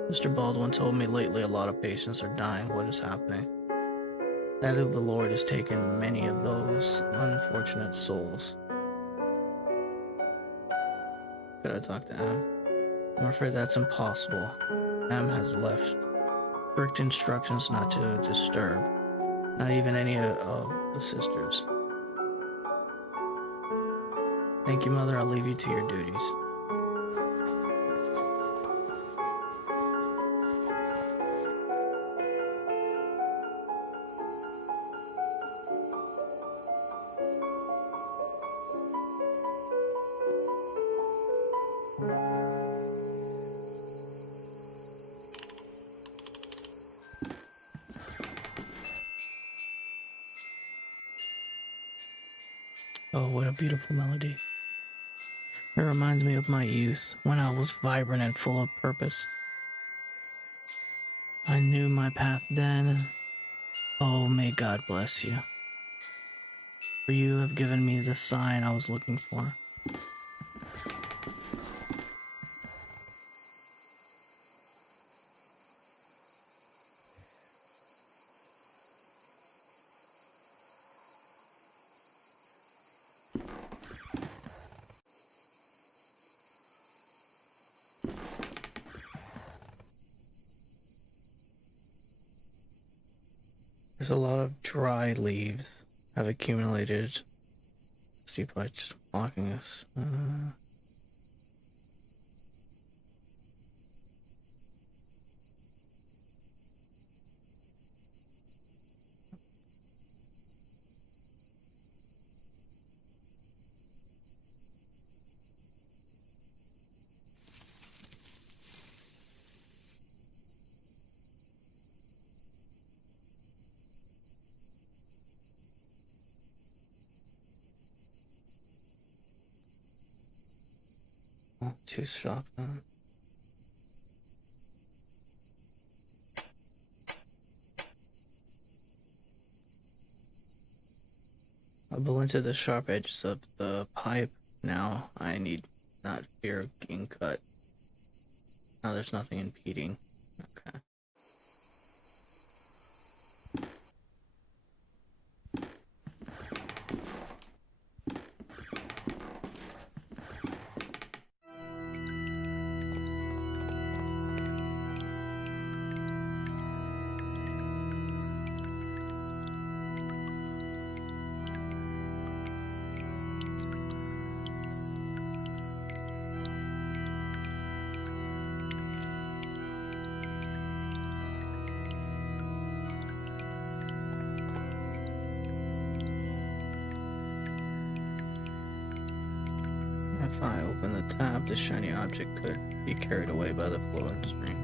Mr. Baldwin told me lately a lot of patients are dying. What is happening? That of the Lord has taken many of those unfortunate souls. Could I talk to Em? I'm afraid that's impossible. Em has left strict instructions not to disturb, not even any of the sisters. Thank you, Mother. I'll leave you to your duties. Oh, what a beautiful melody. It reminds me of my youth, when I was vibrant and full of purpose. I knew my path then. Oh, may God bless you. For you have given me the sign I was looking for. There's a lot of dry leaves have accumulated. See by just blocking us. Too shotgun. I've blunted the sharp edges of the pipe. Now I need not fear getting cut. Now there's nothing impeding. Okay. If I open the tab, the shiny object could be carried away by the flowing stream.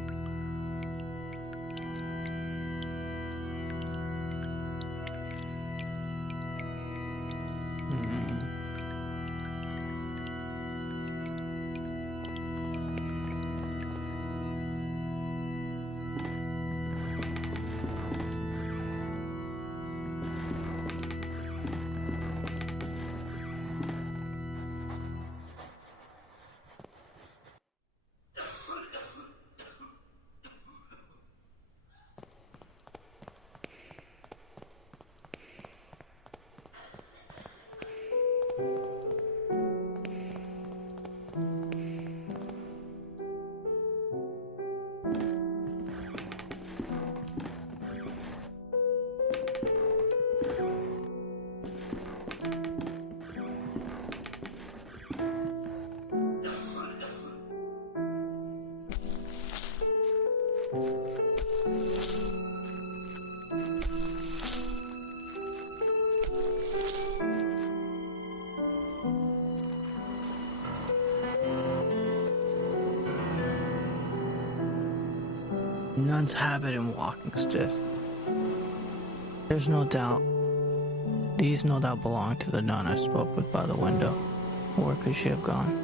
Nun's habit in walking stiff. There's no doubt. These no doubt belong to the nun I spoke with by the window. Where could she have gone?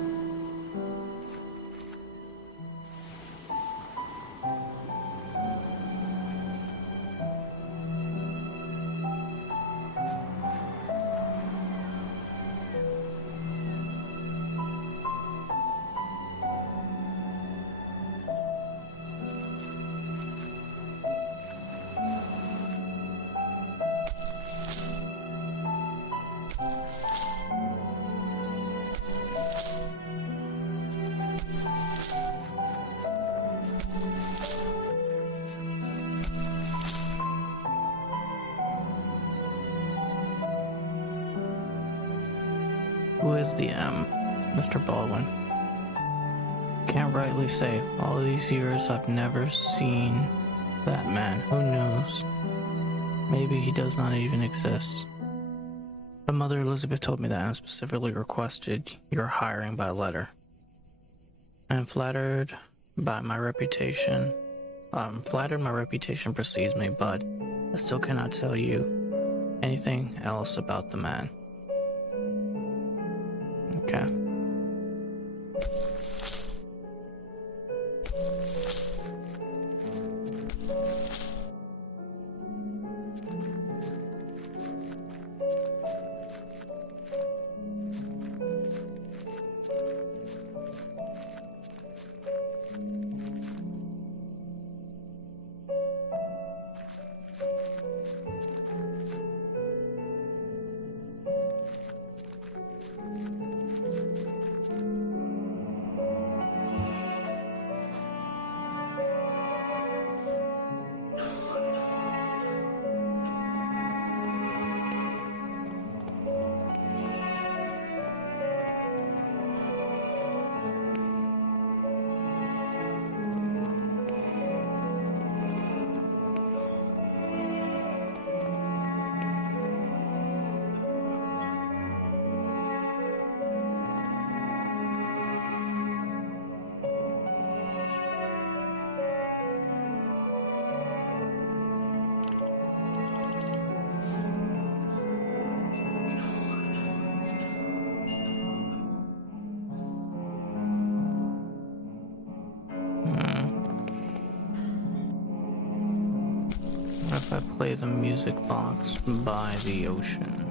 Who is the M, Mr. Baldwin? Can't rightly say. All these years I've never seen that man. Who knows? Maybe he does not even exist. But Mother Elizabeth told me that and specifically requested your hiring by letter. I am flattered by my reputation. Flattered my reputation precedes me, but I still cannot tell you anything else about the man. Okay. What if I play the music box by the ocean?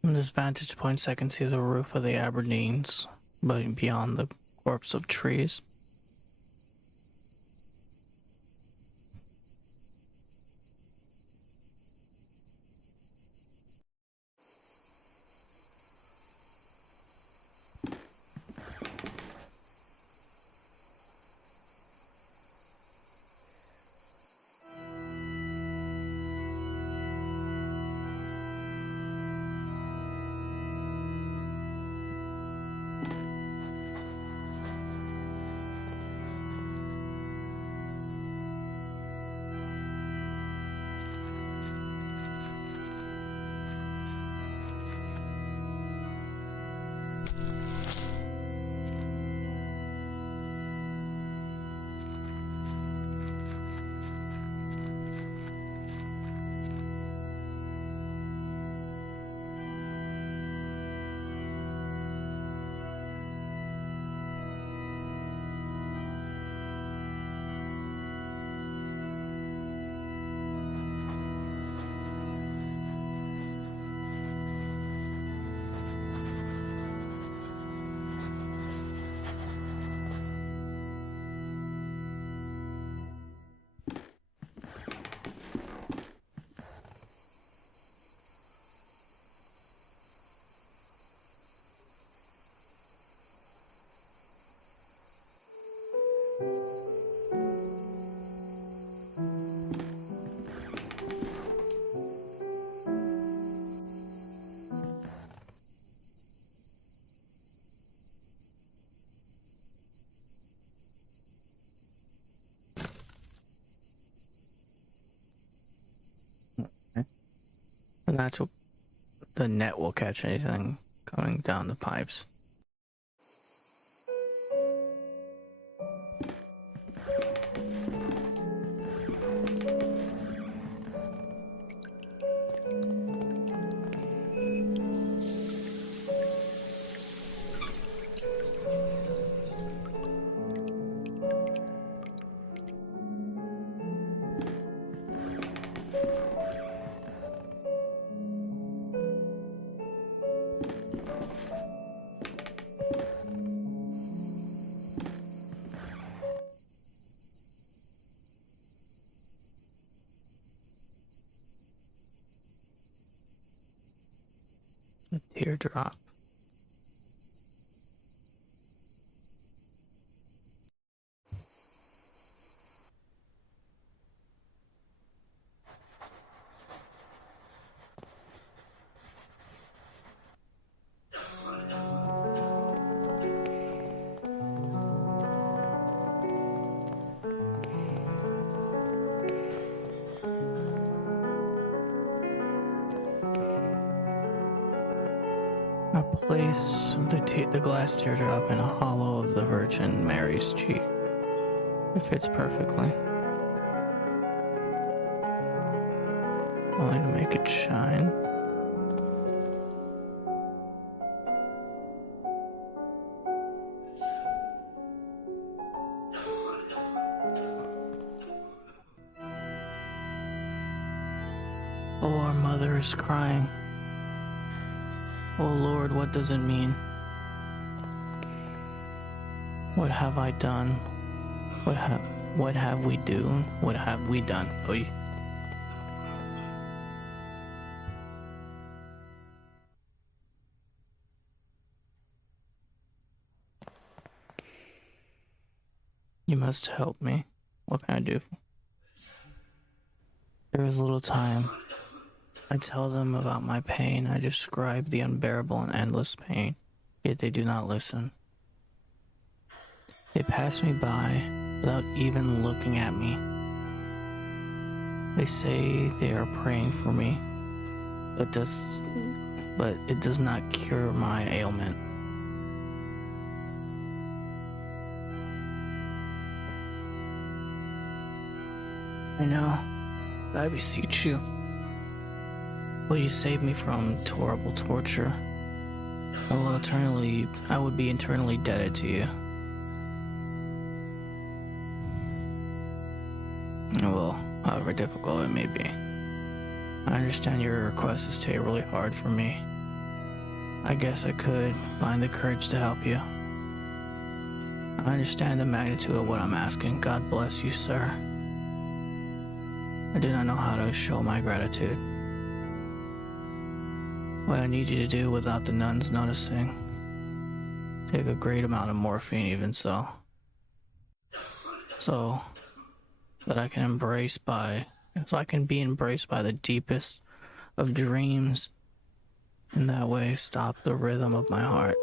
From this vantage point, I can see the roof of the Aberdeens, but beyond the corpse of trees. The natural, the net will catch anything going down the pipes. A teardrop. I place the glass teardrop in a hollow of the Virgin Mary's cheek. It fits perfectly. Only to make it shine. Oh, our mother is crying. Oh Lord, what does it mean? What have I done? What have we done? What have we done? Oy. You must help me. What can I do? There is little time. I tell them about my pain. I describe the unbearable and endless pain, yet they do not listen. They pass me by without even looking at me. They say they are praying for me, but it does not cure my ailment. I know, but I beseech you, will you save me from horrible torture? I would be eternally indebted to you. Well, however difficult it may be. I understand your request is terribly hard for me. I guess I could find the courage to help you. I understand the magnitude of what I'm asking. God bless you, sir. I do not know how to show my gratitude. What I need you to do without the nuns noticing, take a great amount of morphine even so that I can be embraced by the deepest of dreams, in that way stop the rhythm of my heart.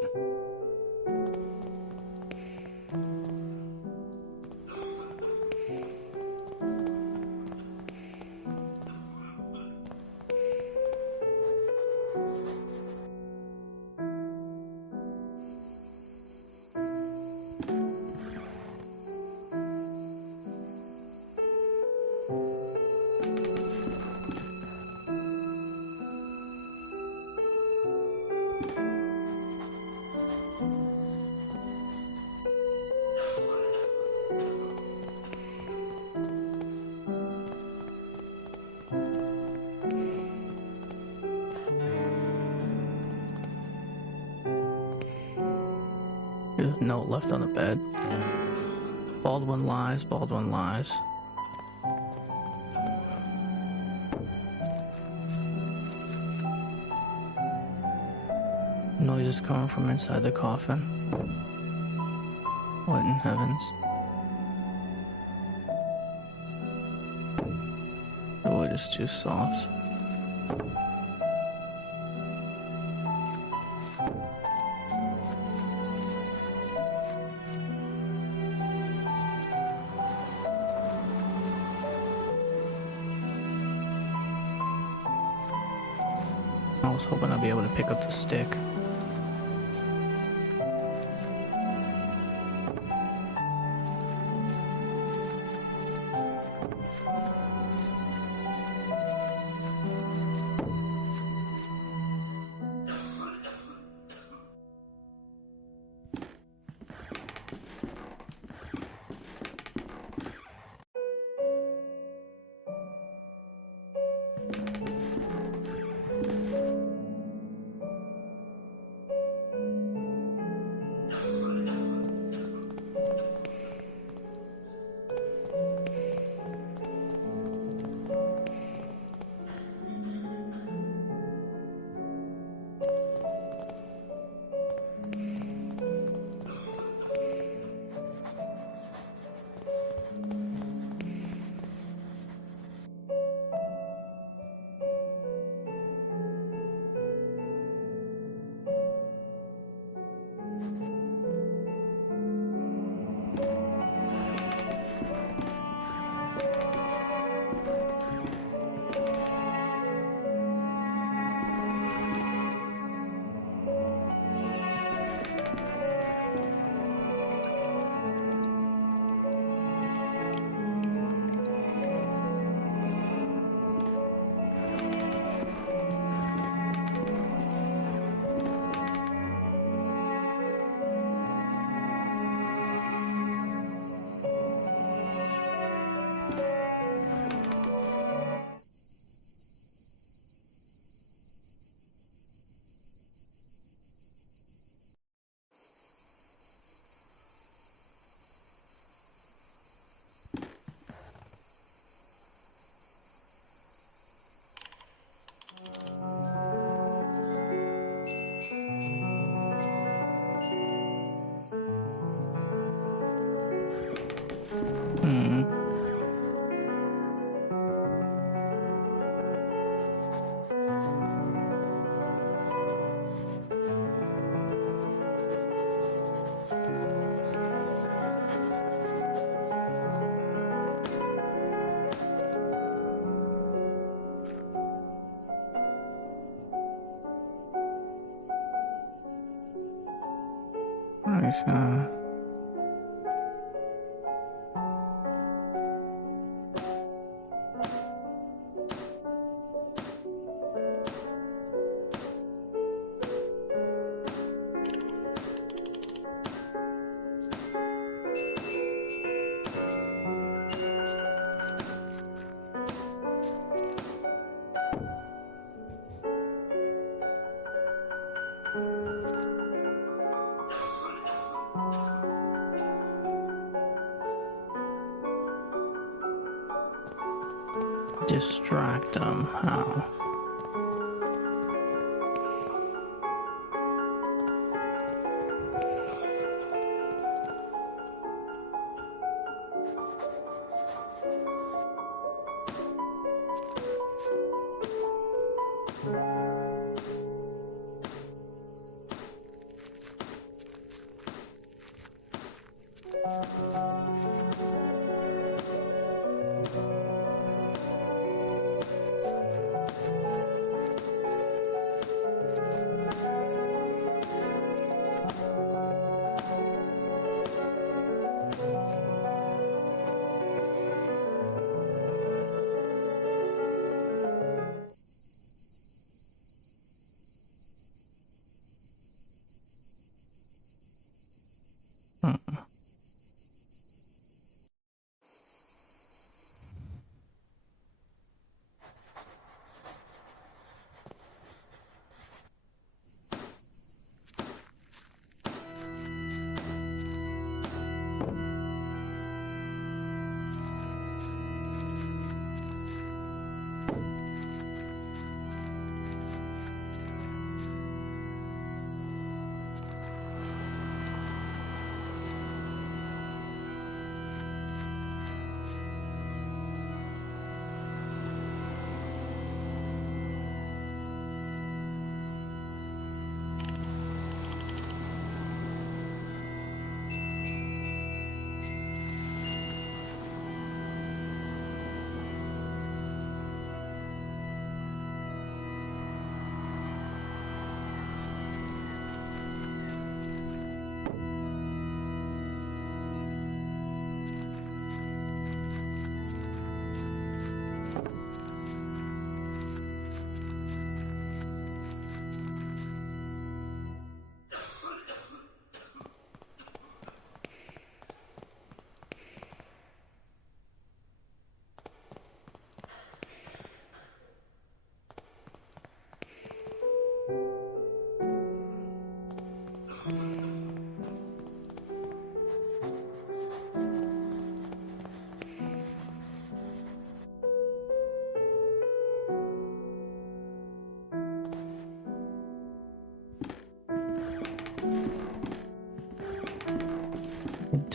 There's a note left on the bed. Baldwin lies, Baldwin lies. Noises coming from inside the coffin. What in heavens? The wood is too soft. was hoping I'd be able to pick up the stick. Nice, distract them. How?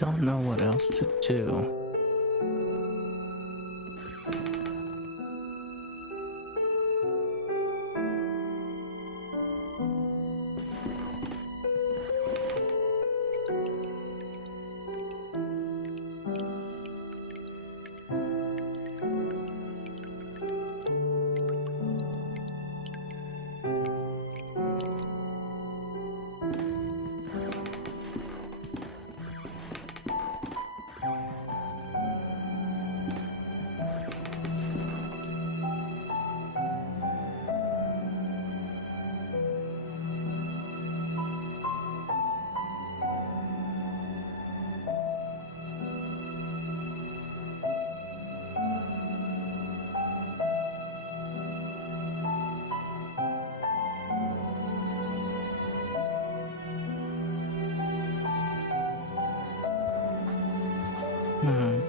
don't know what else to do. Hmm.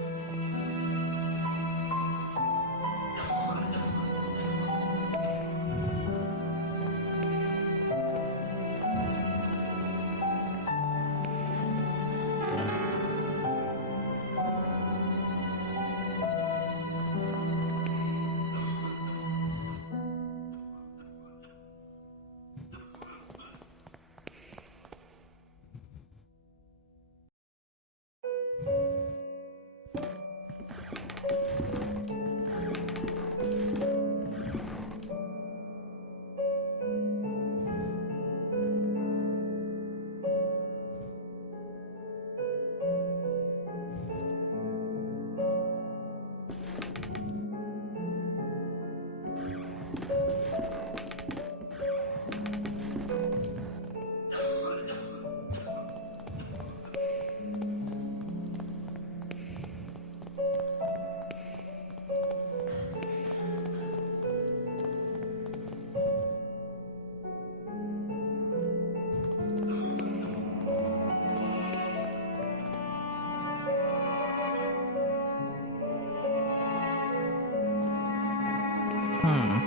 Hmm.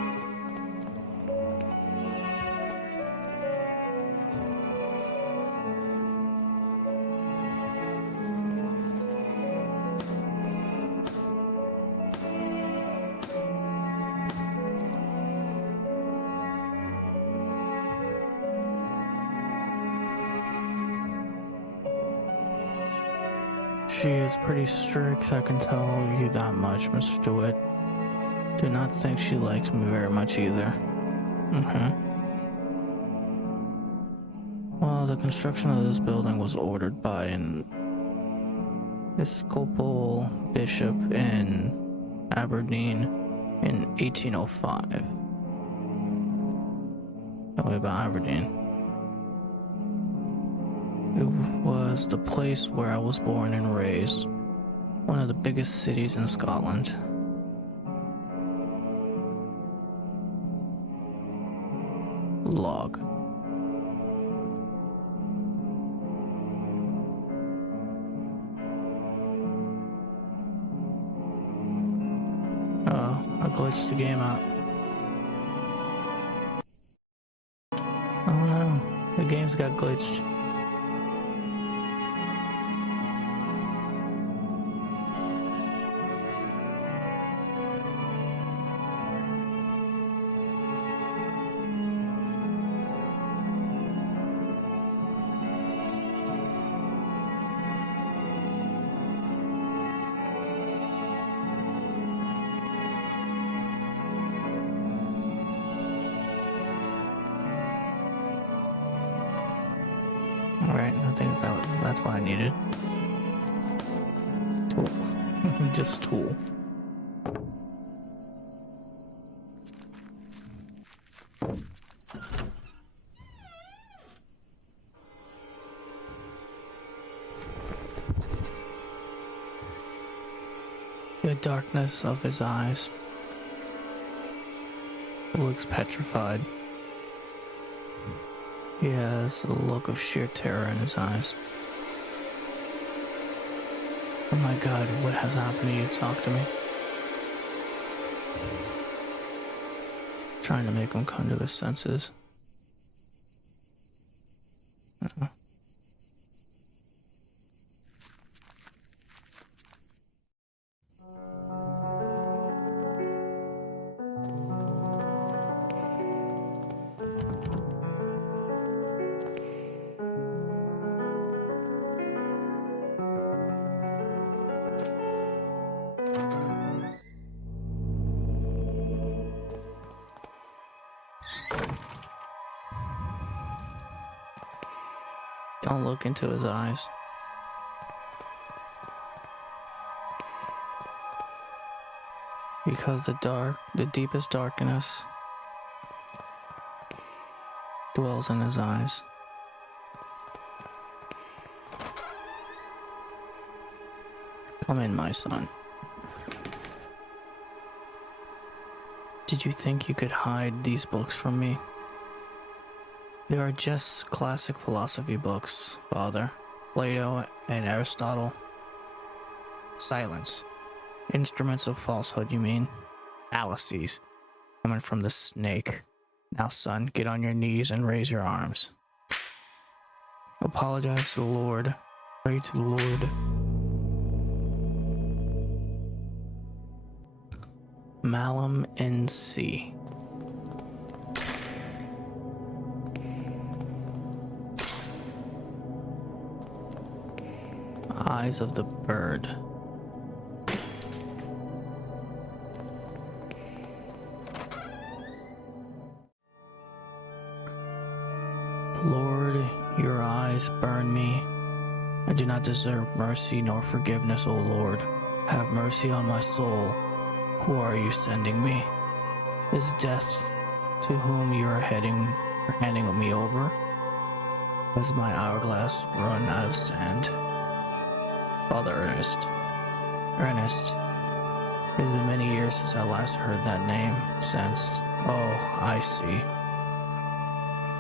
She is pretty strict, I can tell you that much, Mr. DeWitt. Do not think she likes me very much either. Well, the construction of this building was ordered by an Episcopal bishop in Aberdeen in 1805. Tell me about Aberdeen. It was the place where I was born and raised, one of the biggest cities in Scotland. Log. I glitched the game out. Oh no, the game's got glitched. Alright, I think that's what I needed. Tool. Just tool. The darkness of his eyes. He looks petrified. He has a look of sheer terror in his eyes. Oh my god, what has happened to you? Talk to me. Trying to make him come to his senses. Don't look into his eyes. Because the deepest darkness dwells in his eyes. Come in, my son. Did you think you could hide these books from me? They are just classic philosophy books, Father. Plato and Aristotle. Silence. Instruments of falsehood, you mean? Fallacies. Coming from the snake. Now, son, get on your knees and raise your arms. Apologize to the Lord. Pray to the Lord. Malum in C. Eyes of the bird. Lord, your eyes burn me. I do not deserve mercy nor forgiveness, O Lord. Have mercy on my soul. Who are you sending me? Is death to whom you are handing me over? Has my hourglass run out of sand? Father Ernest. Ernest. It has been many years since I last heard that name. Oh, I see.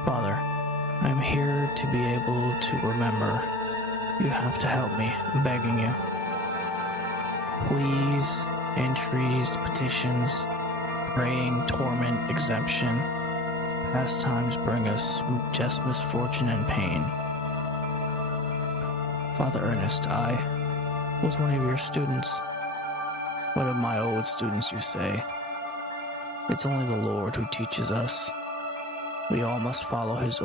Father, I am here to be able to remember. You have to help me. I'm begging you. Please, entries, petitions, praying, torment, exemption. Pastimes bring us just misfortune and pain. Father Ernest, I was one of your students. One of my old students, you say. It's only the Lord who teaches us. We all must follow his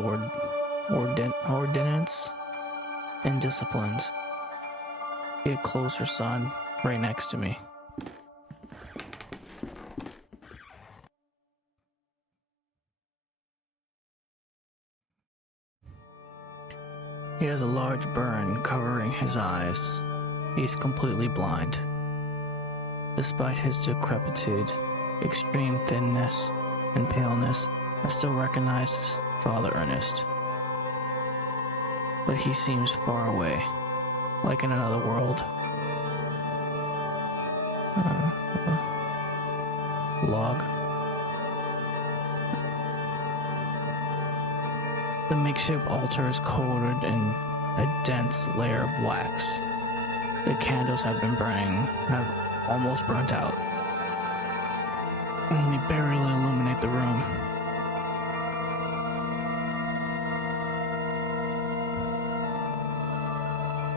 ordinance and disciplines. Get closer, son, right next to me. He has a large burn covering his eyes. He's completely blind. Despite his decrepitude, extreme thinness, and paleness, I still recognize Father Ernest. But he seems far away, like in another world. Log. The makeshift altar is coated in a dense layer of wax. The candles have almost burnt out. Only barely illuminate the room.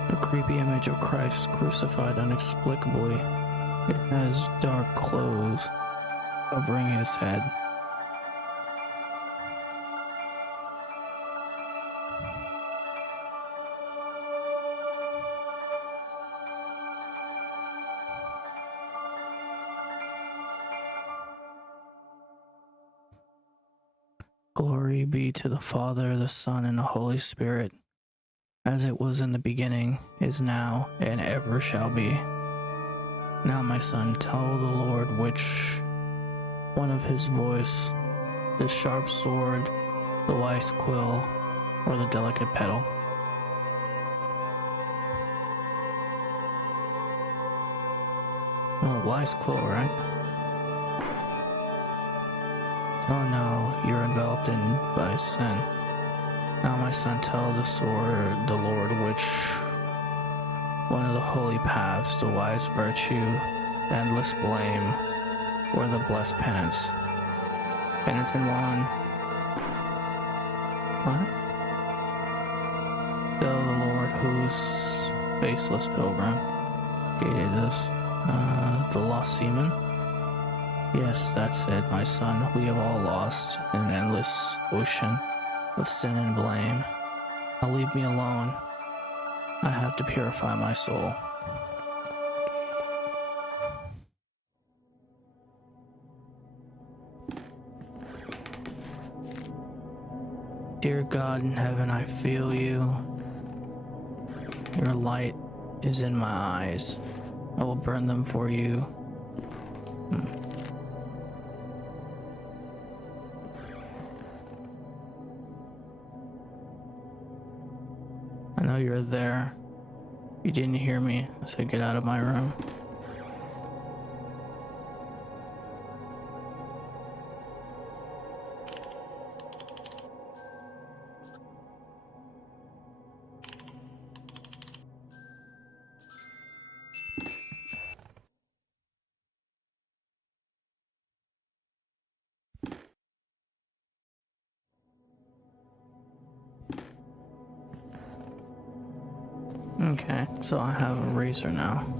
A creepy image of Christ crucified inexplicably. It has dark clothes covering his head. Glory be to the Father, the Son, and the Holy Spirit, as it was in the beginning, is now, and ever shall be. Now, my son, tell the Lord which one of his voice, the sharp sword, the wise quill, or the delicate petal. Oh, wise quill, right? Oh no, you're enveloped by sin. Now, my son, tell the Lord which one of the holy paths, the wise virtue, the endless blame, or the blessed penance. Penitent one. What? Tell the Lord whose faceless pilgrim gated us, the lost seaman. Yes, that's it, my son. We have all lost in an endless ocean of sin and blame. Now leave me alone. I have to purify my soul. Dear God in heaven, I feel you. Your light is in my eyes. I will burn them for you. I know you're there. You didn't hear me. I said get out of my room. Okay, so I have a razor now.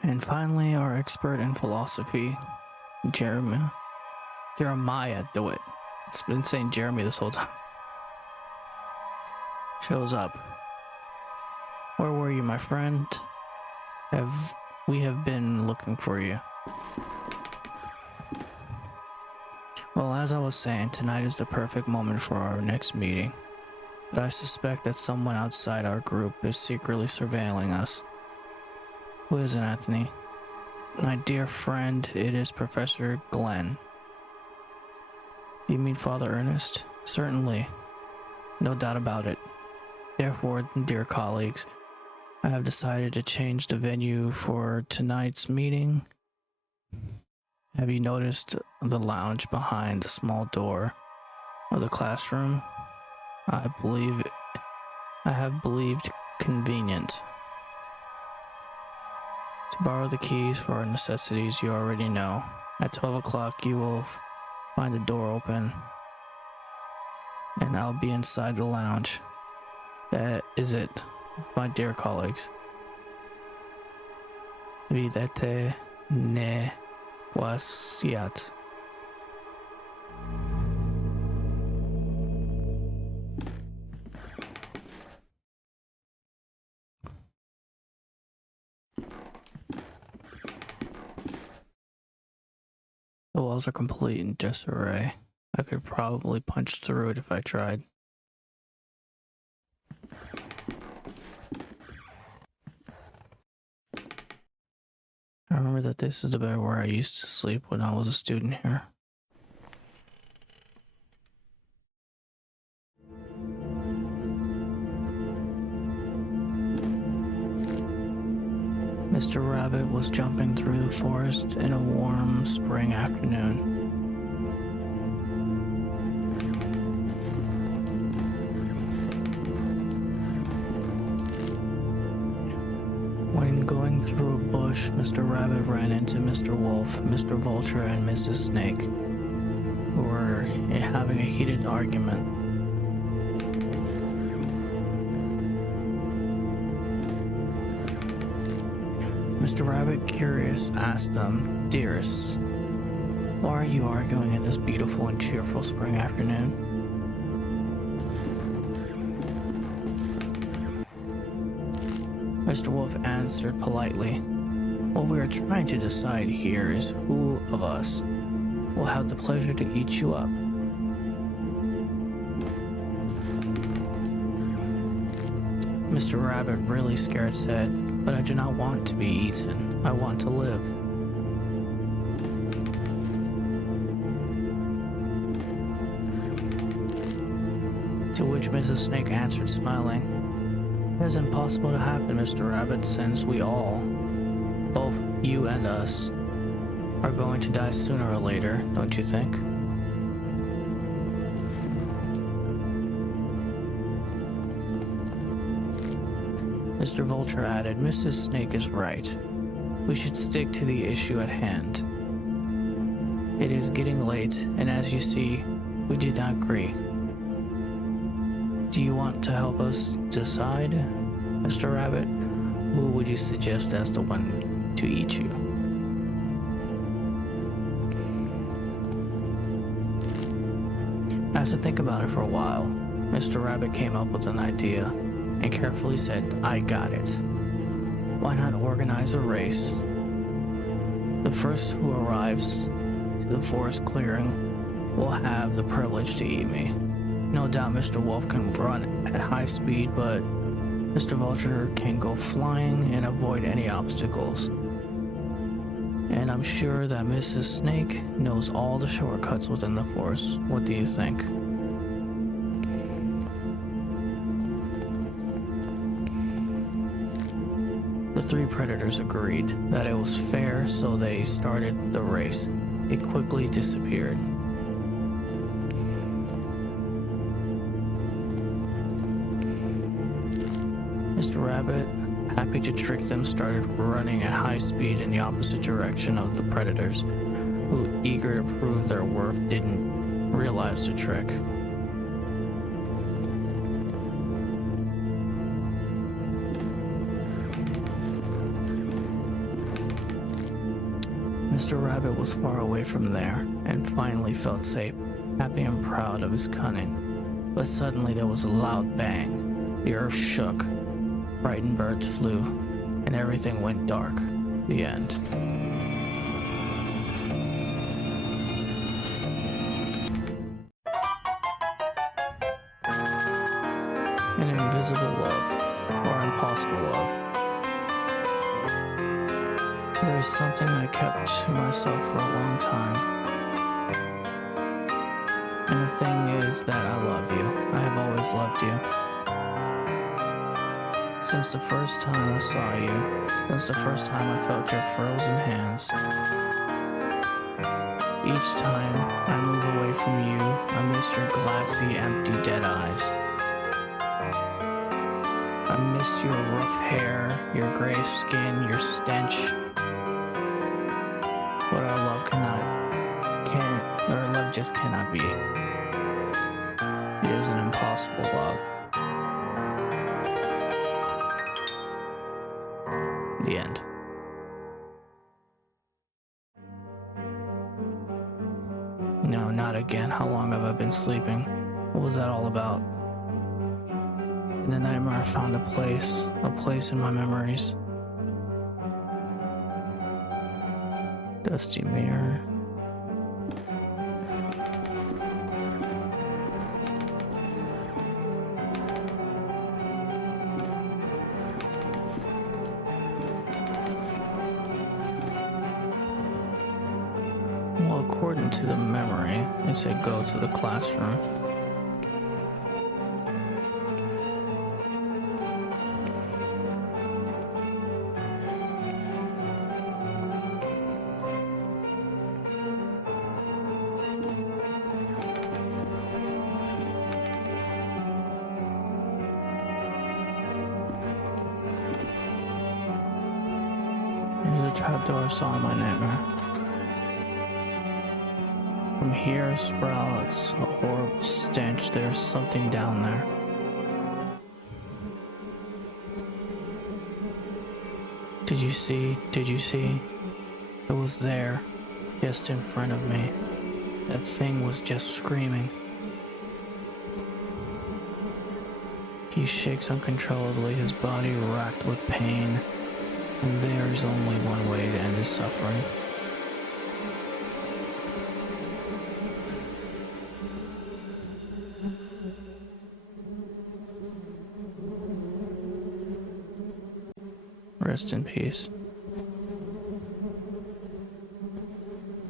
And finally, our expert in philosophy, Jeremiah, do it. It's been saying Jeremy this whole time. Shows up. Where were you, my friend? We have been looking for you. Well, as I was saying, tonight is the perfect moment for our next meeting. But I suspect that someone outside our group is secretly surveilling us. Who is it, Anthony? My dear friend, it is Professor Glenn. You mean Father Ernest? Certainly. No doubt about it. Therefore, dear colleagues, I have decided to change the venue for tonight's meeting. Have you noticed the lounge behind the small door of the classroom? I have believed convenient. To borrow the keys for our necessities, you already know. At 12 o'clock, you will find the door open, and I'll be inside the lounge. That is it, my dear colleagues. Videte ne quasiat. The walls are complete in disarray. I could probably punch through it if I tried. I remember that this is the bed where I used to sleep when I was a student here. Mr. Rabbit was jumping through the forest in a warm spring afternoon. When going through a bush, Mr. Rabbit ran into Mr. Wolf, Mr. Vulture, and Mrs. Snake, who were having a heated argument. Mr. Rabbit, curious, asked them, "Dearest, why are you arguing in this beautiful and cheerful spring afternoon?" Mr. Wolf answered politely, "What we are trying to decide here is who of us will have the pleasure to eat you up." Mr. Rabbit, really scared, said, "But I do not want to be eaten. I want to live." To which Mrs. Snake answered, smiling, "It is impossible to happen, Mr. Rabbit, since we all, both you and us, are going to die sooner or later, don't you think?" Mr. Vulture added, "Mrs. Snake is right. We should stick to the issue at hand." It is getting late, and as you see, we did not agree. Do you want to help us decide, Mr. Rabbit? Who would you suggest as the one to eat you? After thinking about it for a while, Mr. Rabbit came up with an idea and carefully said, I got it. Why not organize a race? The first who arrives to the forest clearing will have the privilege to eat me. No doubt Mr. Wolf can run at high speed, but Mr. Vulture can go flying and avoid any obstacles. And I'm sure that Mrs. Snake knows all the shortcuts within the forest. What do you think? The three predators agreed that it was fair, so they started the race. It quickly disappeared. Mr. Rabbit, happy to trick them, started running at high speed in the opposite direction of the predators, who, eager to prove their worth, didn't realize the trick. Mr. Rabbit was far away from there, and finally felt safe, happy and proud of his cunning. But suddenly there was a loud bang. The earth shook. Frightened birds flew, and everything went dark. The end. An invisible love, or impossible love. There is something I kept to myself for a long time. And the thing is that I love you. I have always loved you. Since the first time I saw you, since the first time I felt your frozen hands. Each time I move away from you, I miss your glassy, empty, dead eyes. I miss your rough hair, your gray skin, your stench. But our love our love just cannot be. It is an impossible love. The end. No, not again. How long have I been sleeping? What was that all about? In the nightmare I found a place in my memories. Dusty mirror. Well, according to the memory, it said go to the classroom. There's a trapdoor I saw in my nightmare. From here sprouts a horrible stench. There's something down there. Did you see? It was there, just in front of me. That thing was just screaming. He shakes uncontrollably, his body racked with pain. And there is only one way to end his suffering. Rest in peace.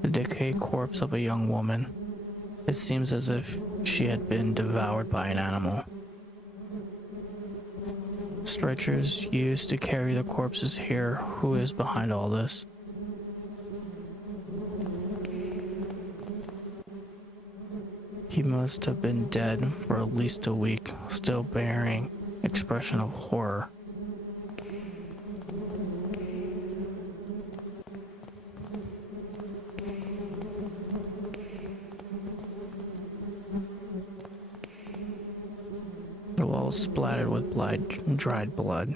The decayed corpse of a young woman. It seems as if she had been devoured by an animal. Stretchers used to carry the corpses here. Who is behind all this? He must have been dead for at least a week, still bearing expression of horror. all splattered with dried blood.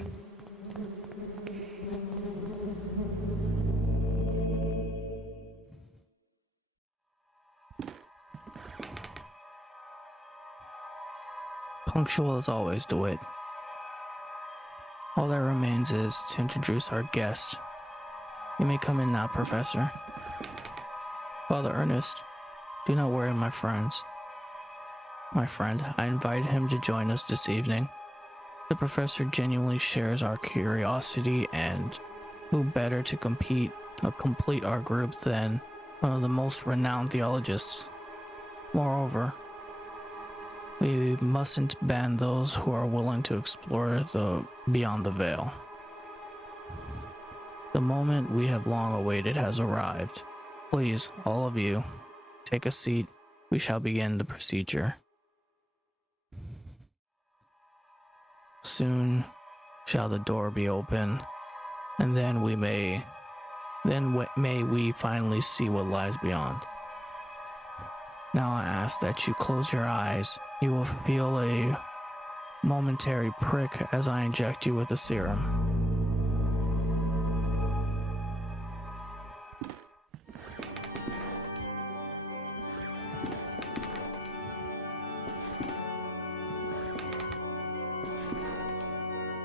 Punctual as always, DeWitt. All that remains is to introduce our guest. You may come in now, Professor. Father Ernest, do not worry, my friends. My friend, I invited him to join us this evening. The professor genuinely shares our curiosity, and who better to complete our group than one of the most renowned theologians. Moreover, we mustn't ban those who are willing to explore the beyond the veil. The moment we have long awaited has arrived. Please, all of you, take a seat. We shall begin the procedure. Soon shall the door be open, and then may we finally see what lies beyond. Now I ask that you close your eyes. You will feel a momentary prick as I inject you with the serum.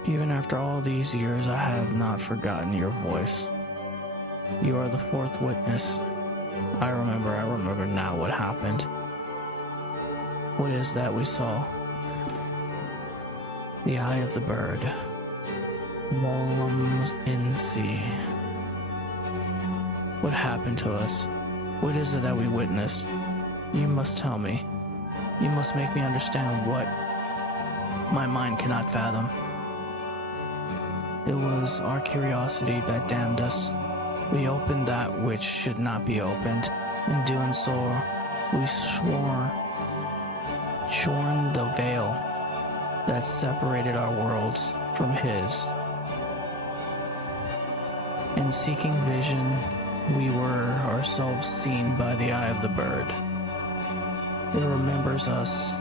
Even after all these years, I have not forgotten your voice. You are the fourth witness. I remember now what happened. What is that we saw? The eye of the bird. Molums in sea. What happened to us? What is it that we witnessed? You must tell me. You must make me understand what my mind cannot fathom. It was our curiosity that damned us. We opened that which should not be opened. In doing so, we shorn the veil that separated our worlds from his. In seeking vision, we were ourselves seen by the eye of the bird. It remembers us.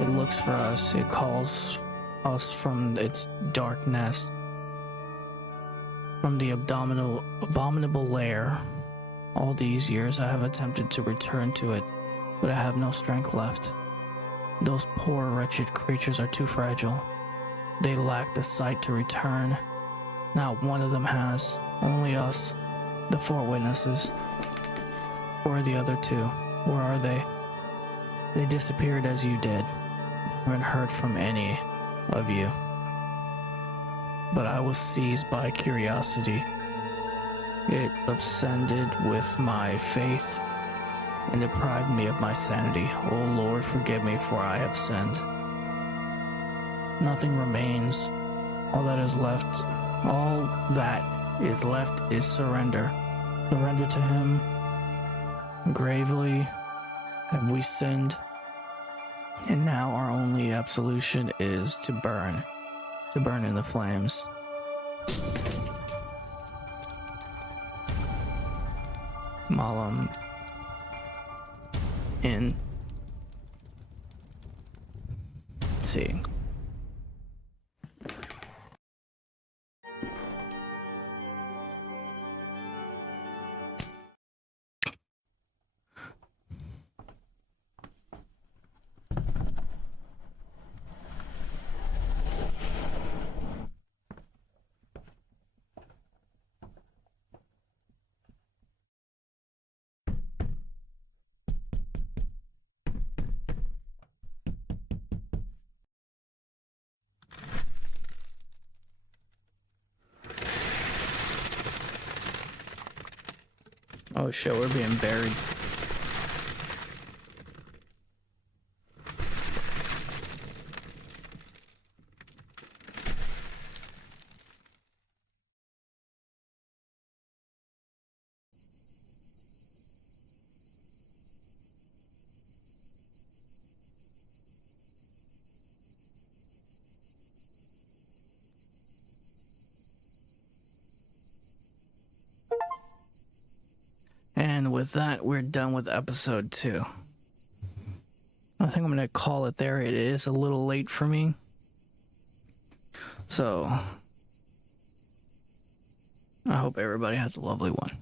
It looks for us. It calls us from its dark nest. From the abominable lair. All these years I have attempted to return to it, but I have no strength left. Those poor wretched creatures are too fragile. They lack the sight to return. Not one of them has. Only us, the four witnesses. Where are the other two? Where are they? They disappeared as you did. I haven't heard from any of you. But I was seized by curiosity. It obscended with my faith and deprived me of my sanity. O Lord, forgive me, for I have sinned. Nothing remains. All that is left is surrender. Surrender to him. Gravely have we sinned, and now our only absolution is to burn in the flames. Malum in seeing. Oh shit, we're being buried. And with that, we're done with episode 2. I think I'm going to call it there. It is a little late for me. So, I hope everybody has a lovely one.